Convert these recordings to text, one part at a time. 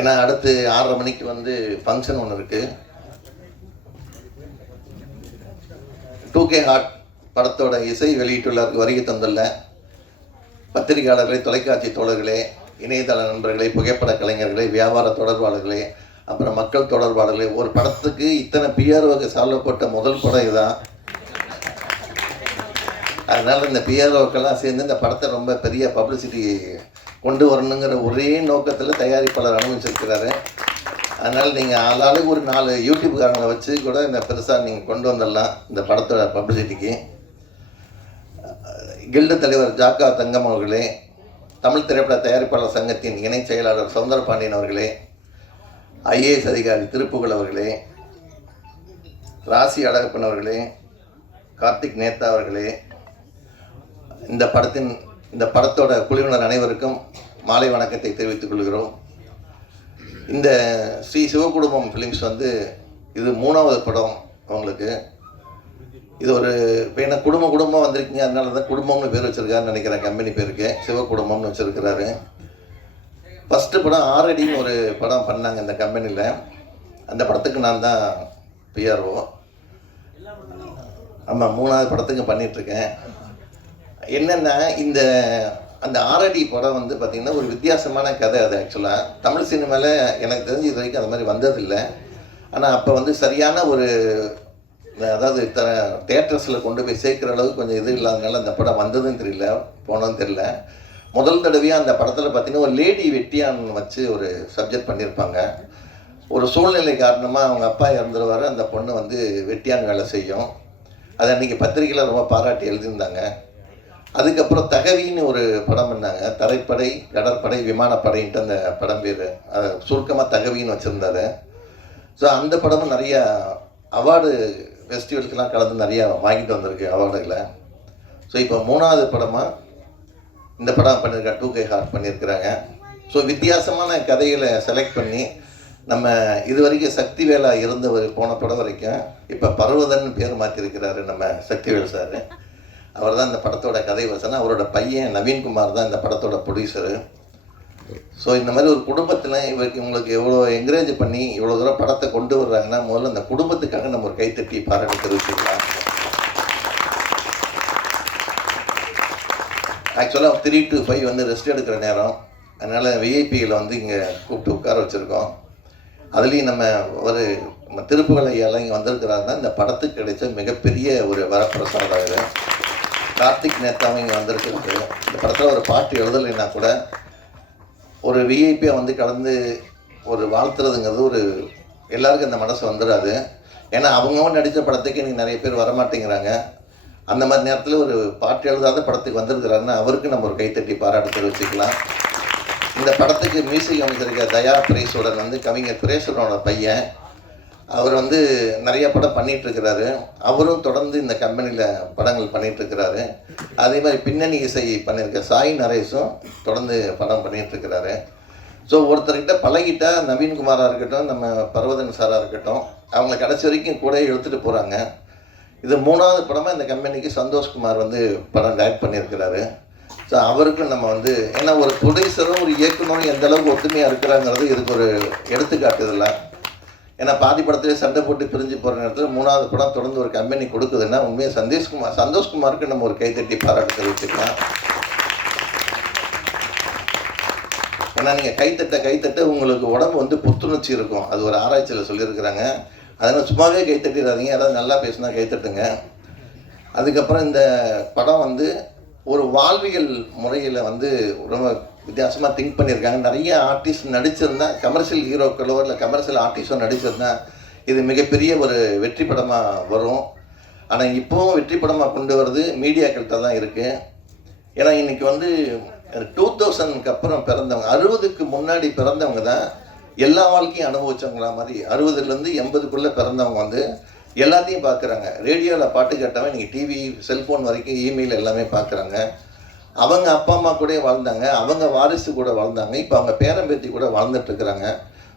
ஏன்னா அடுத்து 6:30 மணிக்கு வந்து ஃபங்க்ஷன் ஒன்று இருக்குது. 2K ஹார்ட் படத்தோட இசை வெளியீட்டுள்ளாருக்கு வருகை தந்துள்ள பத்திரிகையாளர்களே, தொலைக்காட்சி தோழர்களே, இணையதள நண்பர்களே, புகைப்பட கலைஞர்களே, வியாபார தொடர்பாளர்களே, அப்புறம் மக்கள் தொடர்பாளர்களே, ஒரு படத்துக்கு இத்தனை பிஆர்ஓக்கு சால்வ் போட்ட முதல் படம் இதுதான். அதனால் இந்த பிஆர்ஓக்கெல்லாம் சேர்ந்து இந்த படத்தை ரொம்ப பெரிய பப்ளிசிட்டி கொண்டு வரணுங்கிற ஒரே நோக்கத்தில் தயாரிப்பாளர் அனுபவிச்சிருக்கிறாரு. அதனால் நீங்கள் ஆளாளுக்கு ஒரு 4 யூடியூப்காரங்களை வச்சு கூட இந்த பெருசாக நீங்கள் கொண்டு வந்துடலாம் இந்த படத்தோட பப்ளிசிட்டிக்கு. கில்டு தலைவர் ஜாக்கா தங்கம் அவர்களே, தமிழ் திரைப்பட தயாரிப்பாளர் சங்கத்தின் இணை செயலாளர் சௌந்தரபாண்டியன் அவர்களே, IAS அதிகாரி திருப்புகழ் அவர்களே, ராசி அழகப்பன் அவர்களே, கார்த்திக் நேத்தா அவர்களே, இந்த படத்தோட குழுவினர் அனைவருக்கும் மாலை வணக்கத்தை தெரிவித்துக் கொள்கிறோம். இந்த ஸ்ரீ சிவகுடும்பம் ஃபிலிம்ஸ் வந்து இது 3வது படம் அவங்களுக்கு. இது ஒரு இப்போ என்ன குடும்பம் வந்திருக்கீங்க, அதனால தான் குடும்பம்னு பேர் வச்சுருக்காருன்னு நினைக்கிறேன். கம்பெனி பேருக்கு சிவகுடும்பம்னு வச்சுருக்கிறாரு. ஃபஸ்ட்டு படம் 6 அடின்னு ஒரு படம் பண்ணாங்க இந்த கம்பெனியில். அந்த படத்துக்கு நான் தான் பிஆர்ஓ. ஆமாம், 3வது படத்துக்கு பண்ணிகிட்ருக்கேன். என்னென்னா அந்த 6 அடி படம் வந்து பார்த்திங்கன்னா ஒரு வித்தியாசமான கதை. அது ஆக்சுவலாக தமிழ் சினிமாவில் எனக்கு தெரிஞ்சு இது வரைக்கும் அது மாதிரி வந்ததில்லை. ஆனால் அப்போ வந்து சரியான ஒரு அதாவது தேட்டர்ஸில் கொண்டு போய் சேர்க்குற அளவுக்கு கொஞ்சம் இது இல்லாதனால அந்த படம் வந்ததுன்னு தெரியல, போனதும் தெரியல. முதல் தடவையாக அந்த படத்தில் பார்த்திங்கன்னா ஒரு லேடி வெட்டியான் வச்சு ஒரு சப்ஜெக்ட் பண்ணியிருப்பாங்க. ஒரு சூழ்நிலை காரணமாக அவங்க அப்பா இறந்துருவார், அந்த பொண்ணு வந்து வெட்டியான் வேலை செய்யும். அதை அன்றைக்கி பத்திரிக்கையில் ரொம்ப பாராட்டி எழுதியிருந்தாங்க. அதுக்கப்புறம் தகவின்னு ஒரு படம் பண்ணாங்க. தரைப்படை, கடற்படை, விமானப்படைன்ட்டு அந்த படம் பேர். அதை சுருக்கமாக தகவின்னு வச்சுருந்தாரு. ஸோ அந்த படமும் நிறையா அவார்டு ஃபெஸ்டிவலுக்கெல்லாம் கலந்து நிறையா வாங்கிட்டு வந்திருக்கு அவார்டுகளை. ஸோ இப்போ 3வது படமாக இந்த படம் பண்ணியிருக்கா, 2K ஹார்ட் பண்ணியிருக்கிறாங்க. ஸோ வித்தியாசமான கதைகளை செலக்ட் பண்ணி நம்ம இது வரைக்கும் சக்திவேலா இருந்தவர் போன படம் வரைக்கும் இப்போ பர்வதன் பேர் மாற்றிருக்கிறாரு நம்ம சக்திவேல் சார். அவர் தான் இந்த படத்தோட கதை வசனம். அவரோட பையன் நவீன்குமார் தான் இந்த படத்தோட ப்ரொடியூசரு. ஸோ இந்த மாதிரி ஒரு குடும்பத்தில் இவங்களுக்கு எவ்வளோ என்கரேஜ் பண்ணி இவ்வளோ தூரம் படத்தை கொண்டு வர்றாங்கன்னா முதல்ல அந்த குடும்பத்துக்காக நம்ம ஒரு கைத்தட்டி பாராட்டி தெரிவிச்சுக்கலாம். ஆக்சுவலாக 3 to 5 வந்து ரெஸ்ட் எடுக்கிற நேரம். அதனால் விஐபியில் வந்து இங்கே கூப்பிட்டு உட்கார வச்சுருக்கோம். அதுலேயும் நம்ம திருப்புகழ் ஐயாலாம் இங்கே வந்திருக்கிறாருன்னா இந்த படத்துக்கு கிடைச்ச மிகப்பெரிய ஒரு வரப்பிரசாதம் இது. கார்த்திக் நேத்தாவும் இங்கே வந்திருக்கிறது. இந்த படத்தில் ஒரு பாட்டு எழுதலைன்னா கூட ஒரு விஐபியாக வந்து கலந்து ஒரு வாழ்த்துறதுங்கிறது ஒரு எல்லாருக்கும் அந்த மனசு வந்துடாது. ஏன்னா அவங்கவுங்க நடித்த படத்துக்கு இன்றைக்கி நிறைய பேர் வரமாட்டேங்கிறாங்க. அந்த மாதிரி நேரத்தில் ஒரு பாட்டு எழுதாத படத்துக்கு வந்திருக்கிறாருன்னா அவருக்கு நம்ம ஒரு கைத்தட்டி பாராட்டு தெரிவிச்சுக்கலாம். இந்த படத்துக்கு மியூசிக் அமைச்சிருக்க தயா பிரேசுடன் வந்து கவிஞர் பிரேசுடனோட பையன். அவர் வந்து நிறைய படம் பண்ணிகிட்ருக்கிறாரு. அவரும் தொடர்ந்து இந்த கம்பெனியில் படங்கள் பண்ணிகிட்ருக்கிறாரு. அதே மாதிரி பின்னணி இசை பண்ணியிருக்க சாய் நரேஷும் தொடர்ந்து படம் பண்ணிகிட்ருக்கிறாரு. ஸோ ஒருத்தர்கிட்ட பழகிட்டால் நவீன்குமாராக இருக்கட்டும், நம்ம பர்வதன் சாராக இருக்கட்டும், அவங்கள கடைசி வரைக்கும் கூட எடுத்துகிட்டு போகிறாங்க. இது 3வது படமாக இந்த கம்பெனிக்கு சந்தோஷ்குமார் வந்து படம் டைரக்ட் பண்ணியிருக்கிறாரு. ஸோ அவருக்கும் நம்ம வந்து ஏன்னா ஒரு ப்ரொடியூசரும் ஒரு இயக்குனரும் எந்த அளவுக்கு ஒத்துமையாக இருக்கிறாங்கிறது இதுக்கு ஒரு எடுத்துக்காட்டுதில்லை. ஏன்னா பாதி படத்திலே சண்டை போட்டு பிரிஞ்சு போகிற நேரத்தில் 3வது படம் தொடர்ந்து ஒரு கம்பெனி கொடுக்குதுன்னா உண்மையாக சந்தோஷ்குமாருக்கு நம்ம ஒரு கைத்தட்டி பாராட்டு தெரிவிச்சுக்கலாம். ஏன்னா நீங்கள் கைத்தட்ட உங்களுக்கு உடம்பு வந்து புத்துணர்ச்சி இருக்கும். அது ஒரு ஆராய்ச்சியில் சொல்லியிருக்கிறாங்க. அதனால் சும்மாவே கைத்தட்டிடாதீங்க, யாராவது நல்லா பேசுனா கைத்தட்டுங்க. அதுக்கப்புறம் இந்த படம் வந்து ஒரு வாழ்வியல் முறையில் வந்து ரொம்ப வித்தியாசமாக திங்க் பண்ணியிருக்காங்க. நிறைய ஆர்டிஸ்ட் நடிச்சிருந்தா, கமர்ஷியல் ஹீரோக்களோ இல்லை கமர்ஷியல் ஆர்டிஸ்டோ நடிச்சிருந்தா இது மிகப்பெரிய ஒரு வெற்றி படமாக வரும். ஆனால் இப்போவும் வெற்றி படமாக கொண்டு வர்றது மீடியாக்கள்கிட்ட தான் இருக்குது. ஏன்னா இன்றைக்கி வந்து 2000க்கு அப்புறம் பிறந்தவங்க, 60க்கு முன்னாடி பிறந்தவங்க தான் எல்லா வாழ்க்கையும் அனுபவிச்சவங்களா மாதிரி 60லேருந்து 80க்குள்ளே பிறந்தவங்க வந்து எல்லாத்தையும் பார்க்குறாங்க. ரேடியோவில் பாட்டு கேட்டவன் இன்றைக்கி டிவி, செல்ஃபோன் வரைக்கும் இமெயில் எல்லாமே பார்க்குறாங்க. அவங்க அப்பா அம்மா கூட வாழ்ந்தாங்க, அவங்க வாரிசு கூட வாழ்ந்தாங்க, இப்போ அவங்க பேரம்பேத்தி கூட வாழ்ந்துட்டுருக்குறாங்க.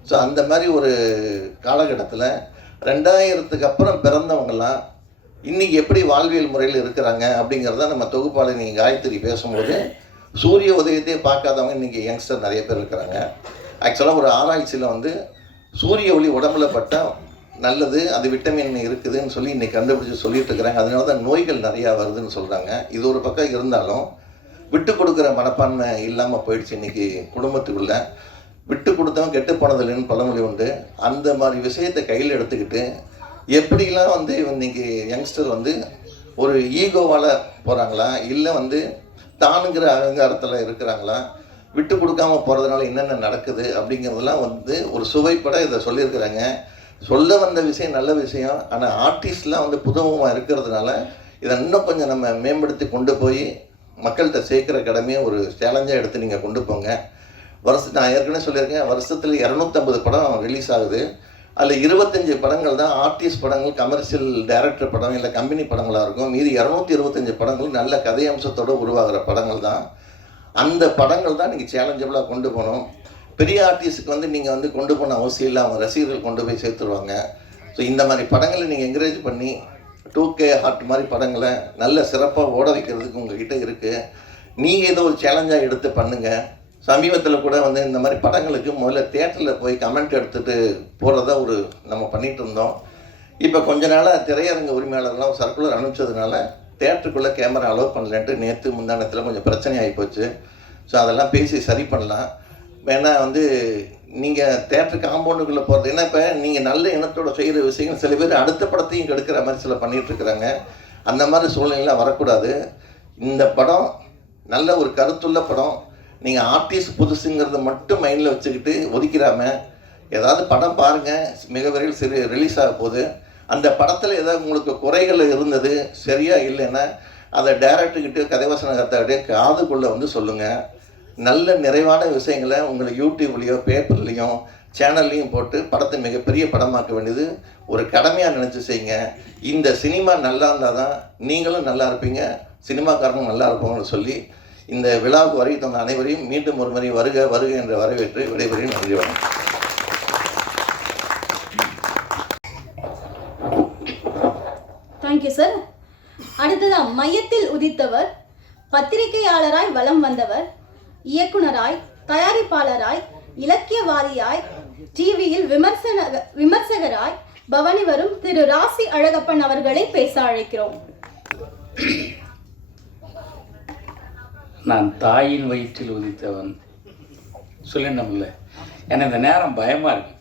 ஸோ அந்த மாதிரி ஒரு காலகட்டத்தில் 2000க்கு அப்புறம் பிறந்தவங்கலாம் இன்றைக்கி எப்படி வாழ்வியல் முறையில் இருக்கிறாங்க அப்படிங்கிறத நம்ம தொகுப்பாளர் நீங்கள் காயத்ரி பேசும்போது சூரிய உதயத்தையே பார்க்காதவங்க இன்றைக்கி யங்ஸ்டர் நிறைய பேர் இருக்கிறாங்க. ஆக்சுவலாக ஒரு ஆராய்ச்சியில் வந்து சூரிய ஒளி உடம்புல பட்டால் நல்லது, அது விட்டமின் இருக்குதுன்னு சொல்லி இன்றைக்கி கண்டுபிடிச்சி சொல்லிட்டு இருக்கிறாங்க. அதனால தான் நோய்கள் நிறையா வருதுன்னு சொல்கிறாங்க. இது ஒரு பக்கம் இருந்தாலும் விட்டு கொடுக்குற மனப்பான்மை இல்லாமல் போயிடுச்சு இன்றைக்கி குடும்பத்துக்குள்ளே. விட்டு கொடுத்தவன் கெட்டு போனதில்லைன்னு பழமொழி உண்டு. அந்த மாதிரி விஷயத்தை கையில் எடுத்துக்கிட்டு எப்படிலாம் வந்து இன்றைக்கி யங்ஸ்டர் வந்து ஒரு ஈகோவால் போகிறாங்களா, இல்லை வந்து தானுங்கிற அகங்காரத்தில் இருக்கிறாங்களா, விட்டு கொடுக்காம போகிறதுனால என்னென்ன நடக்குது அப்படிங்கிறதெல்லாம் வந்து ஒரு சுவைப்பட இதை சொல்லியிருக்கிறாங்க. சொல்ல வந்த விஷயம் நல்ல விஷயம். ஆனால் ஆர்டிஸ்ட்லாம் வந்து புதுமுகமாக இருக்கிறதுனால இதை இன்னும் கொஞ்சம் நம்ம மேம்படுத்தி கொண்டு போய் மக்கள்கிட்ட சேர்க்குற கடமையை ஒரு சேலஞ்சாக எடுத்து நீங்கள் கொண்டு போங்க. நான் ஏற்கனவே சொல்லியிருக்கேன், வருஷத்தில் 250 படம் ரிலீஸ் ஆகுது. அதில் 25 படங்கள் தான் ஆர்டிஸ்ட் படங்கள், கமர்ஷியல் டைரக்டர் படம் இல்லை கம்பெனி படங்களாக இருக்கும். மீதி 225 படங்கள் நல்ல கதை அம்சத்தோடு உருவாகிற படங்கள் தான். அந்த படங்கள் தான் நீங்கள் சேலஞ்சபிளாக கொண்டு போகணும். பெரிய ஆர்டிஸ்ட்டுக்கு வந்து நீங்கள் வந்து கொண்டு போன அவசியம் இல்லை, அவங்க ரசிகர்கள் கொண்டு போய் சேர்த்துருவாங்க. ஸோ இந்த மாதிரி படங்களை நீங்கள் என்கரேஜ் பண்ணி 2K ஹார்ட் மாதிரி படங்களை நல்ல சிறப்பாக ஓட வைக்கிறதுக்கு உங்கள்கிட்ட இருக்குது. நீங்கள் ஏதோ ஒரு சேலஞ்சாக எடுத்து பண்ணுங்கள். சமீபத்தில் கூட வந்து இந்த மாதிரி படங்களுக்கு முதல்ல தியேட்டரில் போய் கமெண்ட் எடுத்துகிட்டு போகிறதா நம்ம பண்ணிகிட்டு இருந்தோம். இப்போ கொஞ்ச நாளாக திரையரங்க உரிமையாளர்லாம் சர்க்குலர் அனுப்பிச்சதுனால தியேட்டருக்குள்ளே கேமரா அலோவ் பண்ணலன்ட்டு நேற்று முந்தானத்தில் கொஞ்சம் பிரச்சனை ஆகிப்போச்சு. ஸோ அதெல்லாம் பேசி சரி பண்ணலாம். ஏன்னா வந்து நீங்கள் தேட்டர் காம்பவுண்டுக்குள்ளே போகிறது, ஏன்னா இப்போ நீங்கள் நல்ல எண்ணத்தோடு செய்கிற விஷயங்கள் சில பேர் அடுத்த படத்தையும் கெடுக்கிற மாதிரி சில பண்ணிகிட்ருக்குறாங்க. அந்த மாதிரி சூழ்நிலைலாம் வரக்கூடாது. இந்த படம் நல்ல ஒரு கருத்துள்ள படம். நீங்கள் ஆர்டிஸ்ட் புதுசுங்கிறத மட்டும் மைண்டில் வச்சுக்கிட்டு ஒதுக்கிறாம ஏதாவது படம் பாருங்கள். மிக விரைவில் ரிலீஸ் ஆக போகுது. அந்த படத்தில் ஏதாவது உங்களுக்கு குறைகள் இருந்தது, சரியாக இல்லைன்னா அதை டைரக்டர்கிட்ட கதைவசனகர்த்தாக்கிட்டே காதுக்குள்ளே வந்து சொல்லுங்கள். நல்ல நிறைவான விஷயங்களை உங்களை யூடியூப்லேயோ பேப்பர்லேயும் சேனல்லையும் போட்டு படத்தை மிகப்பெரிய படமாக்க வேண்டியது ஒரு கடமையாக நினச்சி செய்யுங்க. இந்த சினிமா நல்லா இருந்தால் தான் நீங்களும் நல்லா இருப்பீங்க, சினிமாக்காரங்களும் நல்லா இருப்போம்னு சொல்லி இந்த விழாவுக்கு வருகை தந்த அனைவரையும் மீண்டும் ஒரு முறை வருக வருக என்ற வரவேற்று விடைபெறும். நன்றி, வணக்கம். Thank you sir. அடுத்ததான் மையத்தில் உதித்தவர், பத்திரிகையாளராய் வலம் வந்தவர், இயக்குனராய், தயாரிப்பாளராய், இலக்கியவாதியாய், டிவியில் விமர்சகராய் பவனி வரும் திரு ராசி அழகப்பன் அவர்களை பேச அழைக்கிறோம். நான் தாயின் வயிற்றில் உதித்தவன் சொல்லணும்ல. எனக்கு இந்த நேரம் பயமாக இருக்குது.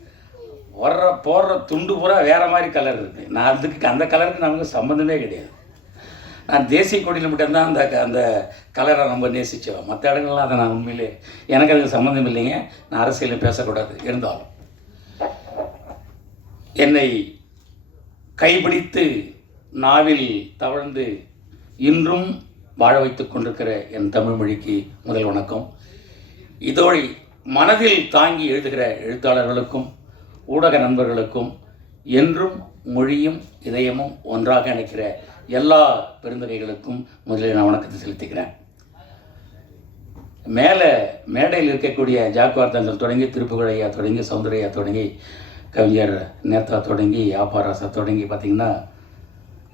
போடுற துண்டு பூரா வேறு மாதிரி கலர் இருக்குது. நான் அந்த கலருக்கு நமக்கு சம்மந்தமே கிடையாது. நான் தேசிய கொடியில் மட்டும்தான் அந்த கலரை நம்ம நேசித்தேன். மற்ற இடங்கள்லாம் அதை நான் உண்மையிலே எனக்கு அதுக்கு சம்மந்தம் இல்லைங்க. நான் அரசியலில் பேசக்கூடாது. இருந்தாலும் என்னை கைப்பிடித்து நாவில் தவழ்ந்து இன்றும் வாழ வைத்து கொண்டிருக்கிற என் தமிழ் மொழிக்கு முதல் வணக்கம். இதோடு மனதில் தாங்கி எழுதுகிற எழுத்தாளர்களுக்கும் ஊடக நண்பர்களுக்கும் என்றும் மொழியும் இதயமும் ஒன்றாக நினைக்கிற எல்லா பெருந்தகைகளுக்கும் முதலில் நான் வணக்கத்தை செலுத்திக்கிறேன். மேடையில் இருக்கக்கூடிய ஜாக்குவார்த்தங்கள் தொடங்கி திருப்புகழையா தொடங்கி சௌந்தரையா தொடங்கி கவிஞர் நேதா தொடங்கி யாப்பாராசா தொடங்கி பார்த்திங்கன்னா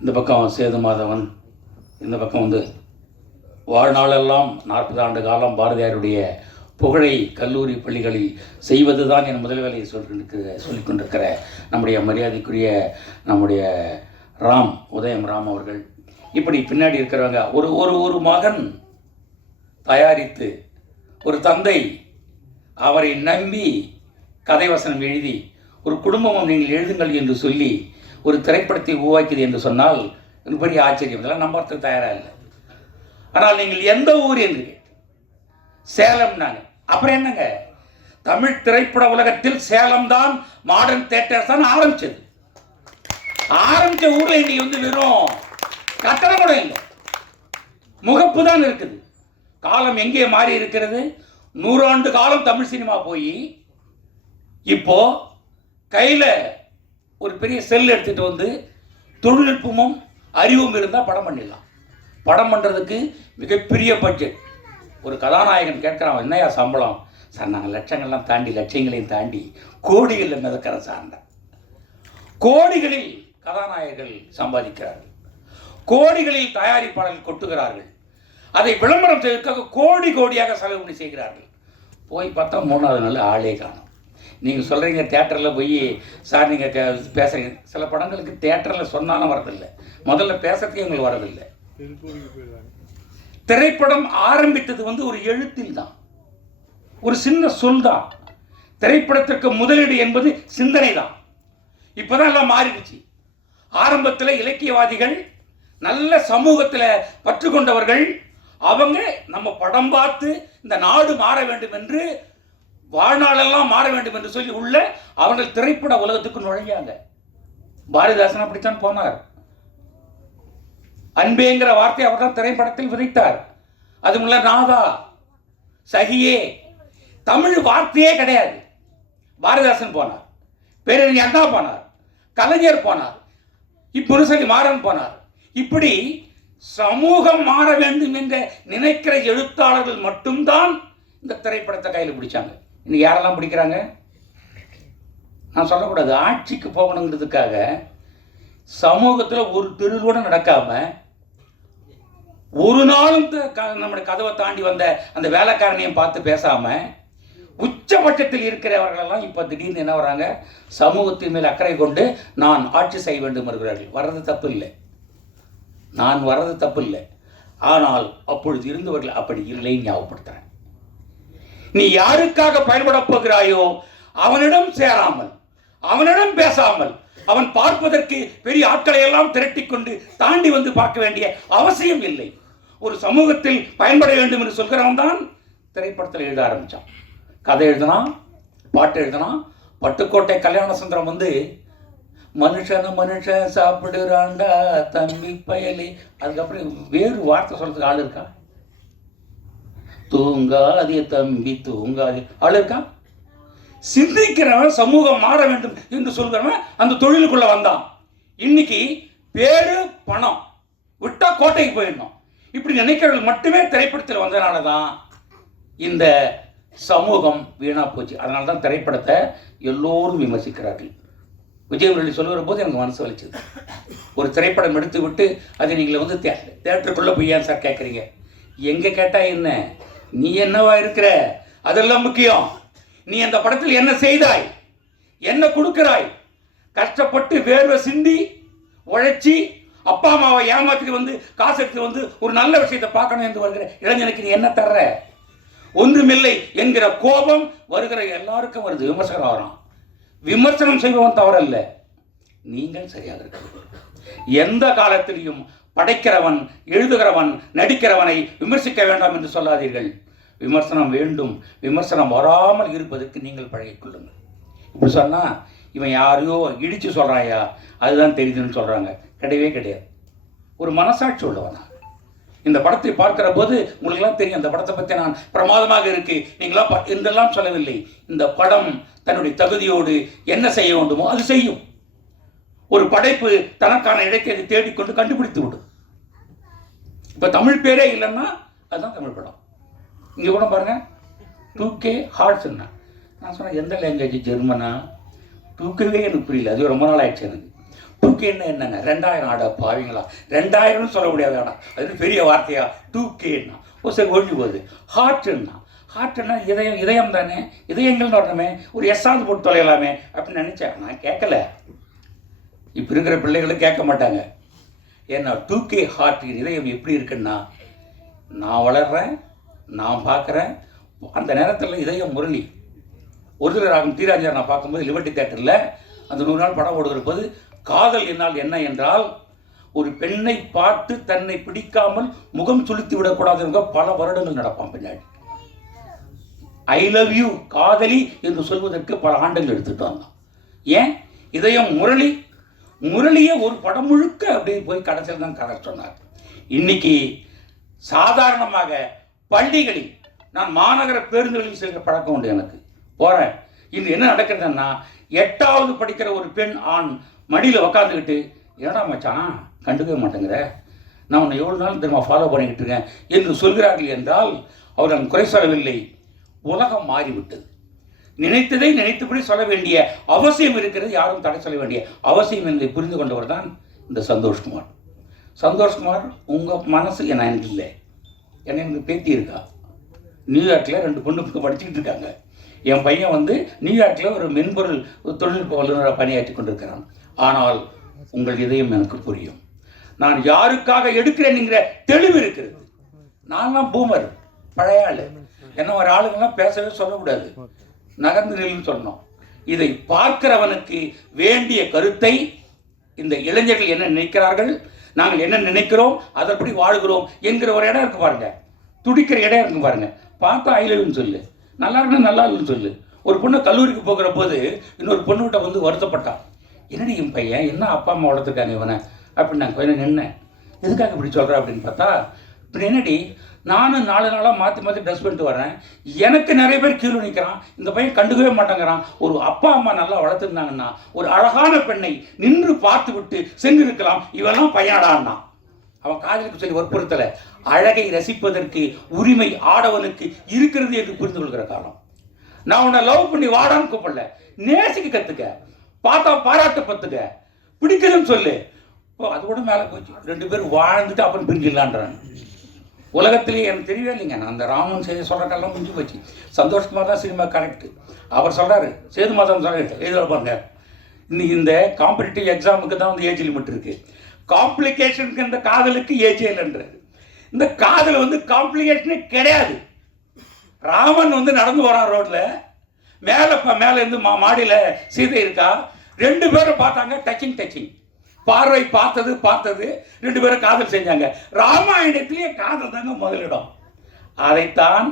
இந்த பக்கம் சேது மாதவன், இந்த பக்கம் வந்து வாழ்நாளெல்லாம் 40 ஆண்டு காலம் பாரதியாருடைய புகழை கல்லூரி பள்ளிகளில் செய்வது தான் என் முதல் வேலையை சொல்லிக் கொண்டிருக்கிற நம்முடைய மரியாதைக்குரிய நம்முடைய உதயம் ராம் அவர்கள், இப்படி பின்னாடி இருக்கிறவங்க, ஒரு மகன் தயாரித்து ஒரு தந்தை அவரை நம்பி கதைவசனம் எழுதி ஒரு குடும்பமும் நீங்கள் எழுதுங்கள் என்று சொல்லி ஒரு திரைப்படத்தை உருவாக்கியது என்று சொன்னால் எனக்கு பெரிய ஆச்சரியம். இதெல்லாம் நம்புறதுக்கு தயாராக இல்லை. ஆனால் நீங்கள் எந்த ஊர் என்று சேலம். நாங்கள் அப்புறம் என்னங்க, தமிழ் திரைப்பட உலகத்தில் சேலம் தான் மாடர்ன் தியேட்டர்ஸ் தான் ஆரம்பிச்ச ஊர்ல இன்னைக்கு வந்து வெறும் கட்டணம் கூட இல்லை, முகப்பு தான் இருக்குது. காலம் எங்கே மாறி இருக்கிறது? 100 ஆண்டு காலம் தமிழ் சினிமா போய் இப்போ கையில ஒரு பெரிய செல் எடுத்துட்டு வந்து தொழில்நுட்பமும் அறிவும் இருந்தால் படம் பண்ணிடலாம். படம் பண்ணுறதுக்கு மிகப்பெரிய பட்ஜெட். ஒரு கதாநாயகன் கேட்குறான், என்னையா சம்பளம்? சார் நாங்கள் லட்சங்கள்லாம் தாண்டி லட்சியங்களையும் தாண்டி கோடிகளில் மிதக்கிற சார்ந்த கோடிகளில் கதாநாயகர்கள் சம்பாதிக்கிறார்கள், கோடிகளில் தயாரிப்பாளர்கள் கொட்டுகிறார்கள், அதை விளம்பரம் செய்வதற்காக கோடியாக செலவு பண்ணி செய்கிறார்கள். போய் பார்த்தா 3வது நாள் ஆளே காணும். நீங்கள் சொல்கிறீங்க தேட்டரில் போய் சார் நீங்கள் பேசுகிறீங்க, சில படங்களுக்கு தேட்டரில் சொன்னாலும் வரதில்லை, முதல்ல பேசுறதுக்கே எங்களுக்கு வரதில்லை. திரைப்படம் ஆரம்பித்தது வந்து ஒரு எழுத்தில் தான், ஒரு சின்ன சொல் தான். திரைப்படத்திற்கு முதலீடு என்பது சிந்தனை தான். இப்போதான் எல்லாம் மாறிடுச்சு. ஆரம்பத்தில் இலக்கியவாதிகள், நல்ல சமூகத்தில் பற்று கொண்டவர்கள், அவங்க நம்ம படம் பார்த்து இந்த நாடு மாற வேண்டும் என்று, வாழ்நாளெல்லாம் மாற வேண்டும் என்று சொல்லி உள்ள அவர்கள் திரைப்பட உலகத்துக்கு நுழையாங்க. பாரதிதாசன் அப்படித்தான் போனார். அன்பேங்கிற வார்த்தை அவர் தான் திரைப்படத்தில் விதைத்தார். அது முள்ள நாதா, சகியே, தமிழ் வார்த்தையே கிடையாது. பாரதிதாசன் போனார், பேரறிஞர் அண்ணா போனார், கலைஞர் போனார், முரசொலி மாறன் போனார். இப்படி சமூகம் மாற வேண்டும் என்று நினைக்கிற எழுத்தாளர்கள் மட்டும்தான் இந்த திரைப்படத்தை கையில் பிடிச்சாங்க. இன்னைக்கு யாரெல்லாம் பிடிக்கிறாங்க நான் சொல்லக்கூடாது. ஆட்சிக்கு போகணுங்கிறதுக்காக சமூகத்தில் ஒரு தெருவோட நடக்காம, ஒரு நாளும் நம்முடைய கதவை தாண்டி வந்த அந்த வேலைக்காரனையும் பார்த்து பேசாம, உச்சபட்சத்தில் இருக்கிறவர்களெல்லாம் இப்போ திடீர்னு என்ன வராங்க, சமூகத்தின் மேல் அக்கறை கொண்டு நான் ஆட்சி செய்ய வேண்டும் வருகிறார்கள். வர்றது தப்பு இல்லை, நான் வர்றது தப்பு இல்லை. ஆனால் அப்பொழுது இருந்தவர்கள் அப்படி இல்லை. ஞாபகப்படுத்துறேன், நீ யாருக்காக பயன்பட போகிறாயோ அவனிடம் சேராமல், அவனிடம் பேசாமல், அவன் பார்ப்பதற்கு பெரிய ஆட்களை எல்லாம் திரட்டிக் கொண்டு தாண்டி வந்து பார்க்க வேண்டிய அவசியம் இல்லை. ஒரு சமூகத்தில் பயன்பட வேண்டும் என்று சொல்கிறவன் தான் திரைப்படத்தில் எழுத ஆரம்பித்தான். கதை எழுதினான், பாட்டு எழுதினான். பட்டுக்கோட்டை கல்யாண சுந்தரம் வந்து மனுஷன் சாப்பிடுறாண்டா தம்பி பயலே, அதுக்கப்புறம் வேறு வார்த்தை சொல்றதுக்கு ஆள் இருக்கா? தூங்காதே தம்பி தூங்காதே ஆள் இருக்கா? சிந்திக்கிறவன் சமூகம் மாற வேண்டும் என்று சொல்கிறவன் அந்த தொழிலுக்குள்ள வந்தான். இன்னைக்கு பேரு பணம் விட்டா கோட்டைக்கு போயிடணும் இப்படி நினைக்கிறவர்கள் மட்டுமே திரைப்படத்தில் வந்ததுனால தான் இந்த சமூகம் வீணா போச்சு. அதனால தான் திரைப்படத்தை எல்லோரும் விமர்சிக்கிறார்கள். விஜயமுரளி சொல்லுகிற போது எனக்கு மனசு வலிச்சது. ஒரு திரைப்படம் எடுத்து விட்டு அதை நீங்கள் வந்து தேட்டருக்குள்ளே போய் ஏன் சார் கேட்குறீங்க? எங்கே கேட்டால் என்ன, நீ என்னவா இருக்கிற அதெல்லாம் முக்கியம். நீ அந்த படத்தில் என்ன செய்தாய், என்ன கொடுக்கிறாய், கஷ்டப்பட்டு வேர்வை சிந்தி உழைச்சி அப்பா அம்மாவை ஏமாத்திட்டு வந்து காசு எடுத்து வந்து ஒரு நல்ல விஷயத்தை பார்க்கணும் என்று வருகிற இளைஞனுக்கு நீ என்ன தர்ற? ஒன்றுமில்லை என்கிற கோபம் வருகிற எல்லாருக்கும் வருது. விமர்சனம் வரும். விமர்சனம் செய்பவன் தவறல்ல, நீங்கள் சரியாக இருக்க. எந்த காலத்திலையும் படைக்கிறவன், எழுதுகிறவன், நடிக்கிறவனை விமர்சிக்க வேண்டாம் என்று சொல்லாதீர்கள். விமர்சனம் வேண்டும். விமர்சனம் வராமல் இருப்பதற்கு நீங்கள் பழகிக்கொள்ளுங்கள். இப்படி சொன்னால் இவன் யாரையோ இடித்து சொல்கிறாயா அதுதான் தெரியுதுன்னு சொல்கிறாங்க. கிடையவே கிடையாது. ஒரு மனசாட்சி உள்ளவனா இந்த படத்தை பார்க்கிற போது உங்களுக்கெல்லாம் தெரியும், இந்த படத்தை பற்றி நான் பிரமாதமாக இருக்கு நீங்களாம் என்றெல்லாம் சொல்லவில்லை. இந்த படம் தன்னுடைய தகுதியோடு என்ன செய்ய வேண்டுமோ அது செய்யும். ஒரு படைப்பு தனக்கான இடத்தை அதை தேடிக்கொண்டு கண்டுபிடித்து விடும். இப்போ தமிழ் பேரே இல்லைன்னா அதுதான் தமிழ் படம். இங்கே கூட பாருங்க, 2K ஹார்ட்ஸ்ன்னா நான் சொன்னேன் எந்த லாங்குவேஜ், ஜெர்மனா? 2Kவே எனக்கு புரியல, அது ரொம்ப நாள் ஆயிடுச்சு எனக்கு. 2K என்னங்க 2000 ஆடா பாவீங்களா? 2000 சொல்ல முடியாது, ஆடா அது பெரிய வார்த்தையா? 2Kன்னா ஒரு சரி ஒழிஞ்சு போகுது. ஹார்ட்னா இதயம், இதயம் தானே, இதயங்கள்னு வரணுமே, ஒரு எஸ்ஸாவது போட்டு தொலையலாமே அப்படின்னு நினச்சேன். நான் கேட்கல. இப்போ இருக்கிற பிள்ளைகளும் கேட்க மாட்டாங்க. ஏன்னா 2K ஹார்ட் இதயம் எப்படி இருக்குன்னா, நான் வளர்கிறேன், நான் பார்க்குறேன். அந்த நேரத்தில் இதயம் முரளி. ஒரு சில ராகம் தீராஜா நான் பார்க்கும்போது லிபர்ட்டி தேட்டரில் அந்த 100 நாள் படம் ஓடுகிற போது, காதல் என்னால் என்ன என்றால் ஒரு பெண்ணை பார்த்து தன்னை பிடிக்காமல் முகம் சுளுத்தி விடக்கூடாதுங்க பல வருடங்கள் நடப்பான் பின்னாடி. ஐ லவ் யூ காதலி என்று சொல்வதற்கு பல ஆண்டுகள் எடுத்துட்டு வந்தான். ஏன்? இதயம் முரளி. முரளியே ஒரு படம் முழுக்க அப்படியே போய் கடைசியில் தான் கதை சொன்னார். இன்னைக்கு சாதாரணமாக பள்ளிகளில், நான் மாநகர பேருந்துகளில் செல்கிற பழக்கம் உண்டு, எனக்கு போகிறேன். இன்று என்ன நடக்கிறதுன்னா, 8வது படிக்கிற ஒரு பெண் ஆண் மடியில் உக்காந்துக்கிட்டு, என்னடா மச்சான் கண்டுக்கவே மாட்டேங்கிற, நான் உன்னை எவ்வளோ நாள் திரும்ப ஃபாலோ பண்ணிக்கிட்டு இருக்கேன் என்று சொல்கிறார்கள் என்றால் அவர்கள் குறை சொல்லவில்லை. உலகம் மாறிவிட்டது. நினைத்ததை நினைத்தபடி சொல்ல வேண்டிய அவசியம் இருக்கிறது, யாரும் தடை சொல்ல வேண்டிய அவசியம் என்பதை புரிந்து கொண்டவர் தான் இந்த சந்தோஷ்குமார். சந்தோஷ்குமார், உங்கள் மனசு என்ன இல்லை, என்ன எனக்கு பேத்தி இருக்கா, நியூயார்க்கில் 2 பொண்ணு படிச்சுக்கிட்டு இருக்காங்க. என் பையன் வந்து நியூயார்க்கில் ஒரு மென்பொருள் தொழில்நுட்ப வல்லுநராக பணியாற்றி கொண்டிருக்கிறான். ஆனால் உங்கள் இதயம் எனக்கு புரியும். நான் யாருக்காக எடுக்கிறேன்ங்கிற தெளிவு இருக்கிறது. நான்லாம் பூமர், பழைய ஆள். என்ன ஒரு ஆளுங்கெல்லாம் பேசவே சொல்லக்கூடாது, நகர்ந்து நில்லுன்னு சொன்னோம். இதை பார்க்கிறவனுக்கு வேண்டிய கருத்தை இந்த இளைஞர்கள் என்ன நினைக்கிறார்கள், நாங்கள் என்ன நினைக்கிறோம், அதன்படி வாழ்கிறோம் என்கிற ஒரு இடம் இருக்கு பாருங்க, துடிக்கிற இடம் இருக்கு பாருங்க. பார்த்தா ஐ லவ்னு சொல்லு, நல்லா இருக்குன்னு நல்லா இல்லைன்னு சொல்லு. ஒரு பொண்ணு கல்லூரிக்கு போகிற போது இன்னொரு பொண்ணுகிட்ட வந்து வருத்தப்பட்டான். என்னடி என் பையன், என்ன அப்பா அம்மா வளர்த்துருக்காங்க இவனை அப்படின்னு நான் கொஞ்சம் நின்னேன். எதுக்காக இப்படி சொல்கிறேன் அப்படின்னு பார்த்தா, இப்படி என்னடி நானும் 4 நாளாக மாற்றி ட்ரெஸ் பண்ணிட்டு வரேன், எனக்கு நிறைய பேர் கீழே நிற்கிறான், இந்த பையன் கண்டுக்கவே மாட்டேங்கிறான். ஒரு அப்பா அம்மா நல்லா வளர்த்துருந்தாங்கன்னா ஒரு அழகான பெண்ணை நின்று பார்த்து விட்டு சென்று இருக்கலாம், இவெல்லாம் பையனாடான்னா. அவன் காதலுக்கு சொல்லி வற்புறுத்தலை, அழகை ரசிப்பதற்கு உரிமை ஆடவனுக்கு இருக்கிறது என்று புரிந்து கொள்கிற காலம். நான் உன்னை லவ் பண்ணி வாடான்னு கூப்பிடல, நேசிக்க கற்றுக்க, பார்த்தா பாராட்டு பத்துக்க, பிடிக்குதுன்னு சொல்லு. அது கூட மேலே போச்சு, 2 பேரும் வாழ்ந்துட்டு அப்புறம் பிரிஞ்சிடலான்றான். உலகத்திலேயே எனக்கு தெரியவே இல்லைங்க, நான் அந்த ராமன் சொல்கிறக்கெல்லாம் முடிஞ்சு போச்சு. சந்தோஷ்குமார் தான் சினிமா கரெக்டு. அவர் சொல்கிறாரு, சேது மாதம் சொல்கிறாரு, எழுத பாருங்க, இன்னைக்கு இந்த காம்படிட்டிவ் எக்ஸாமுக்கு தான் வந்து ஏஜ் லிமிட் இருக்குது, காம்ப்ளிகேஷனுக்கு இந்த காதலுக்கு ஏஜ் இல்லைன்றது. இந்த காதல் வந்து காம்ப்ளிகேஷனே கிடையாது. ராமன் வந்து நடந்து வரான் ரோட்டில், மேலே இருந்து மாடியில் சீதை இருக்கா, 2 பேரும் பார்த்தாங்க, டச்சிங் பார்வை பார்த்தது 2 பேரும் காதல் செஞ்சாங்க. ராமாயணத்திலேயே காதல் தாங்க முதலிடம். அதைத்தான்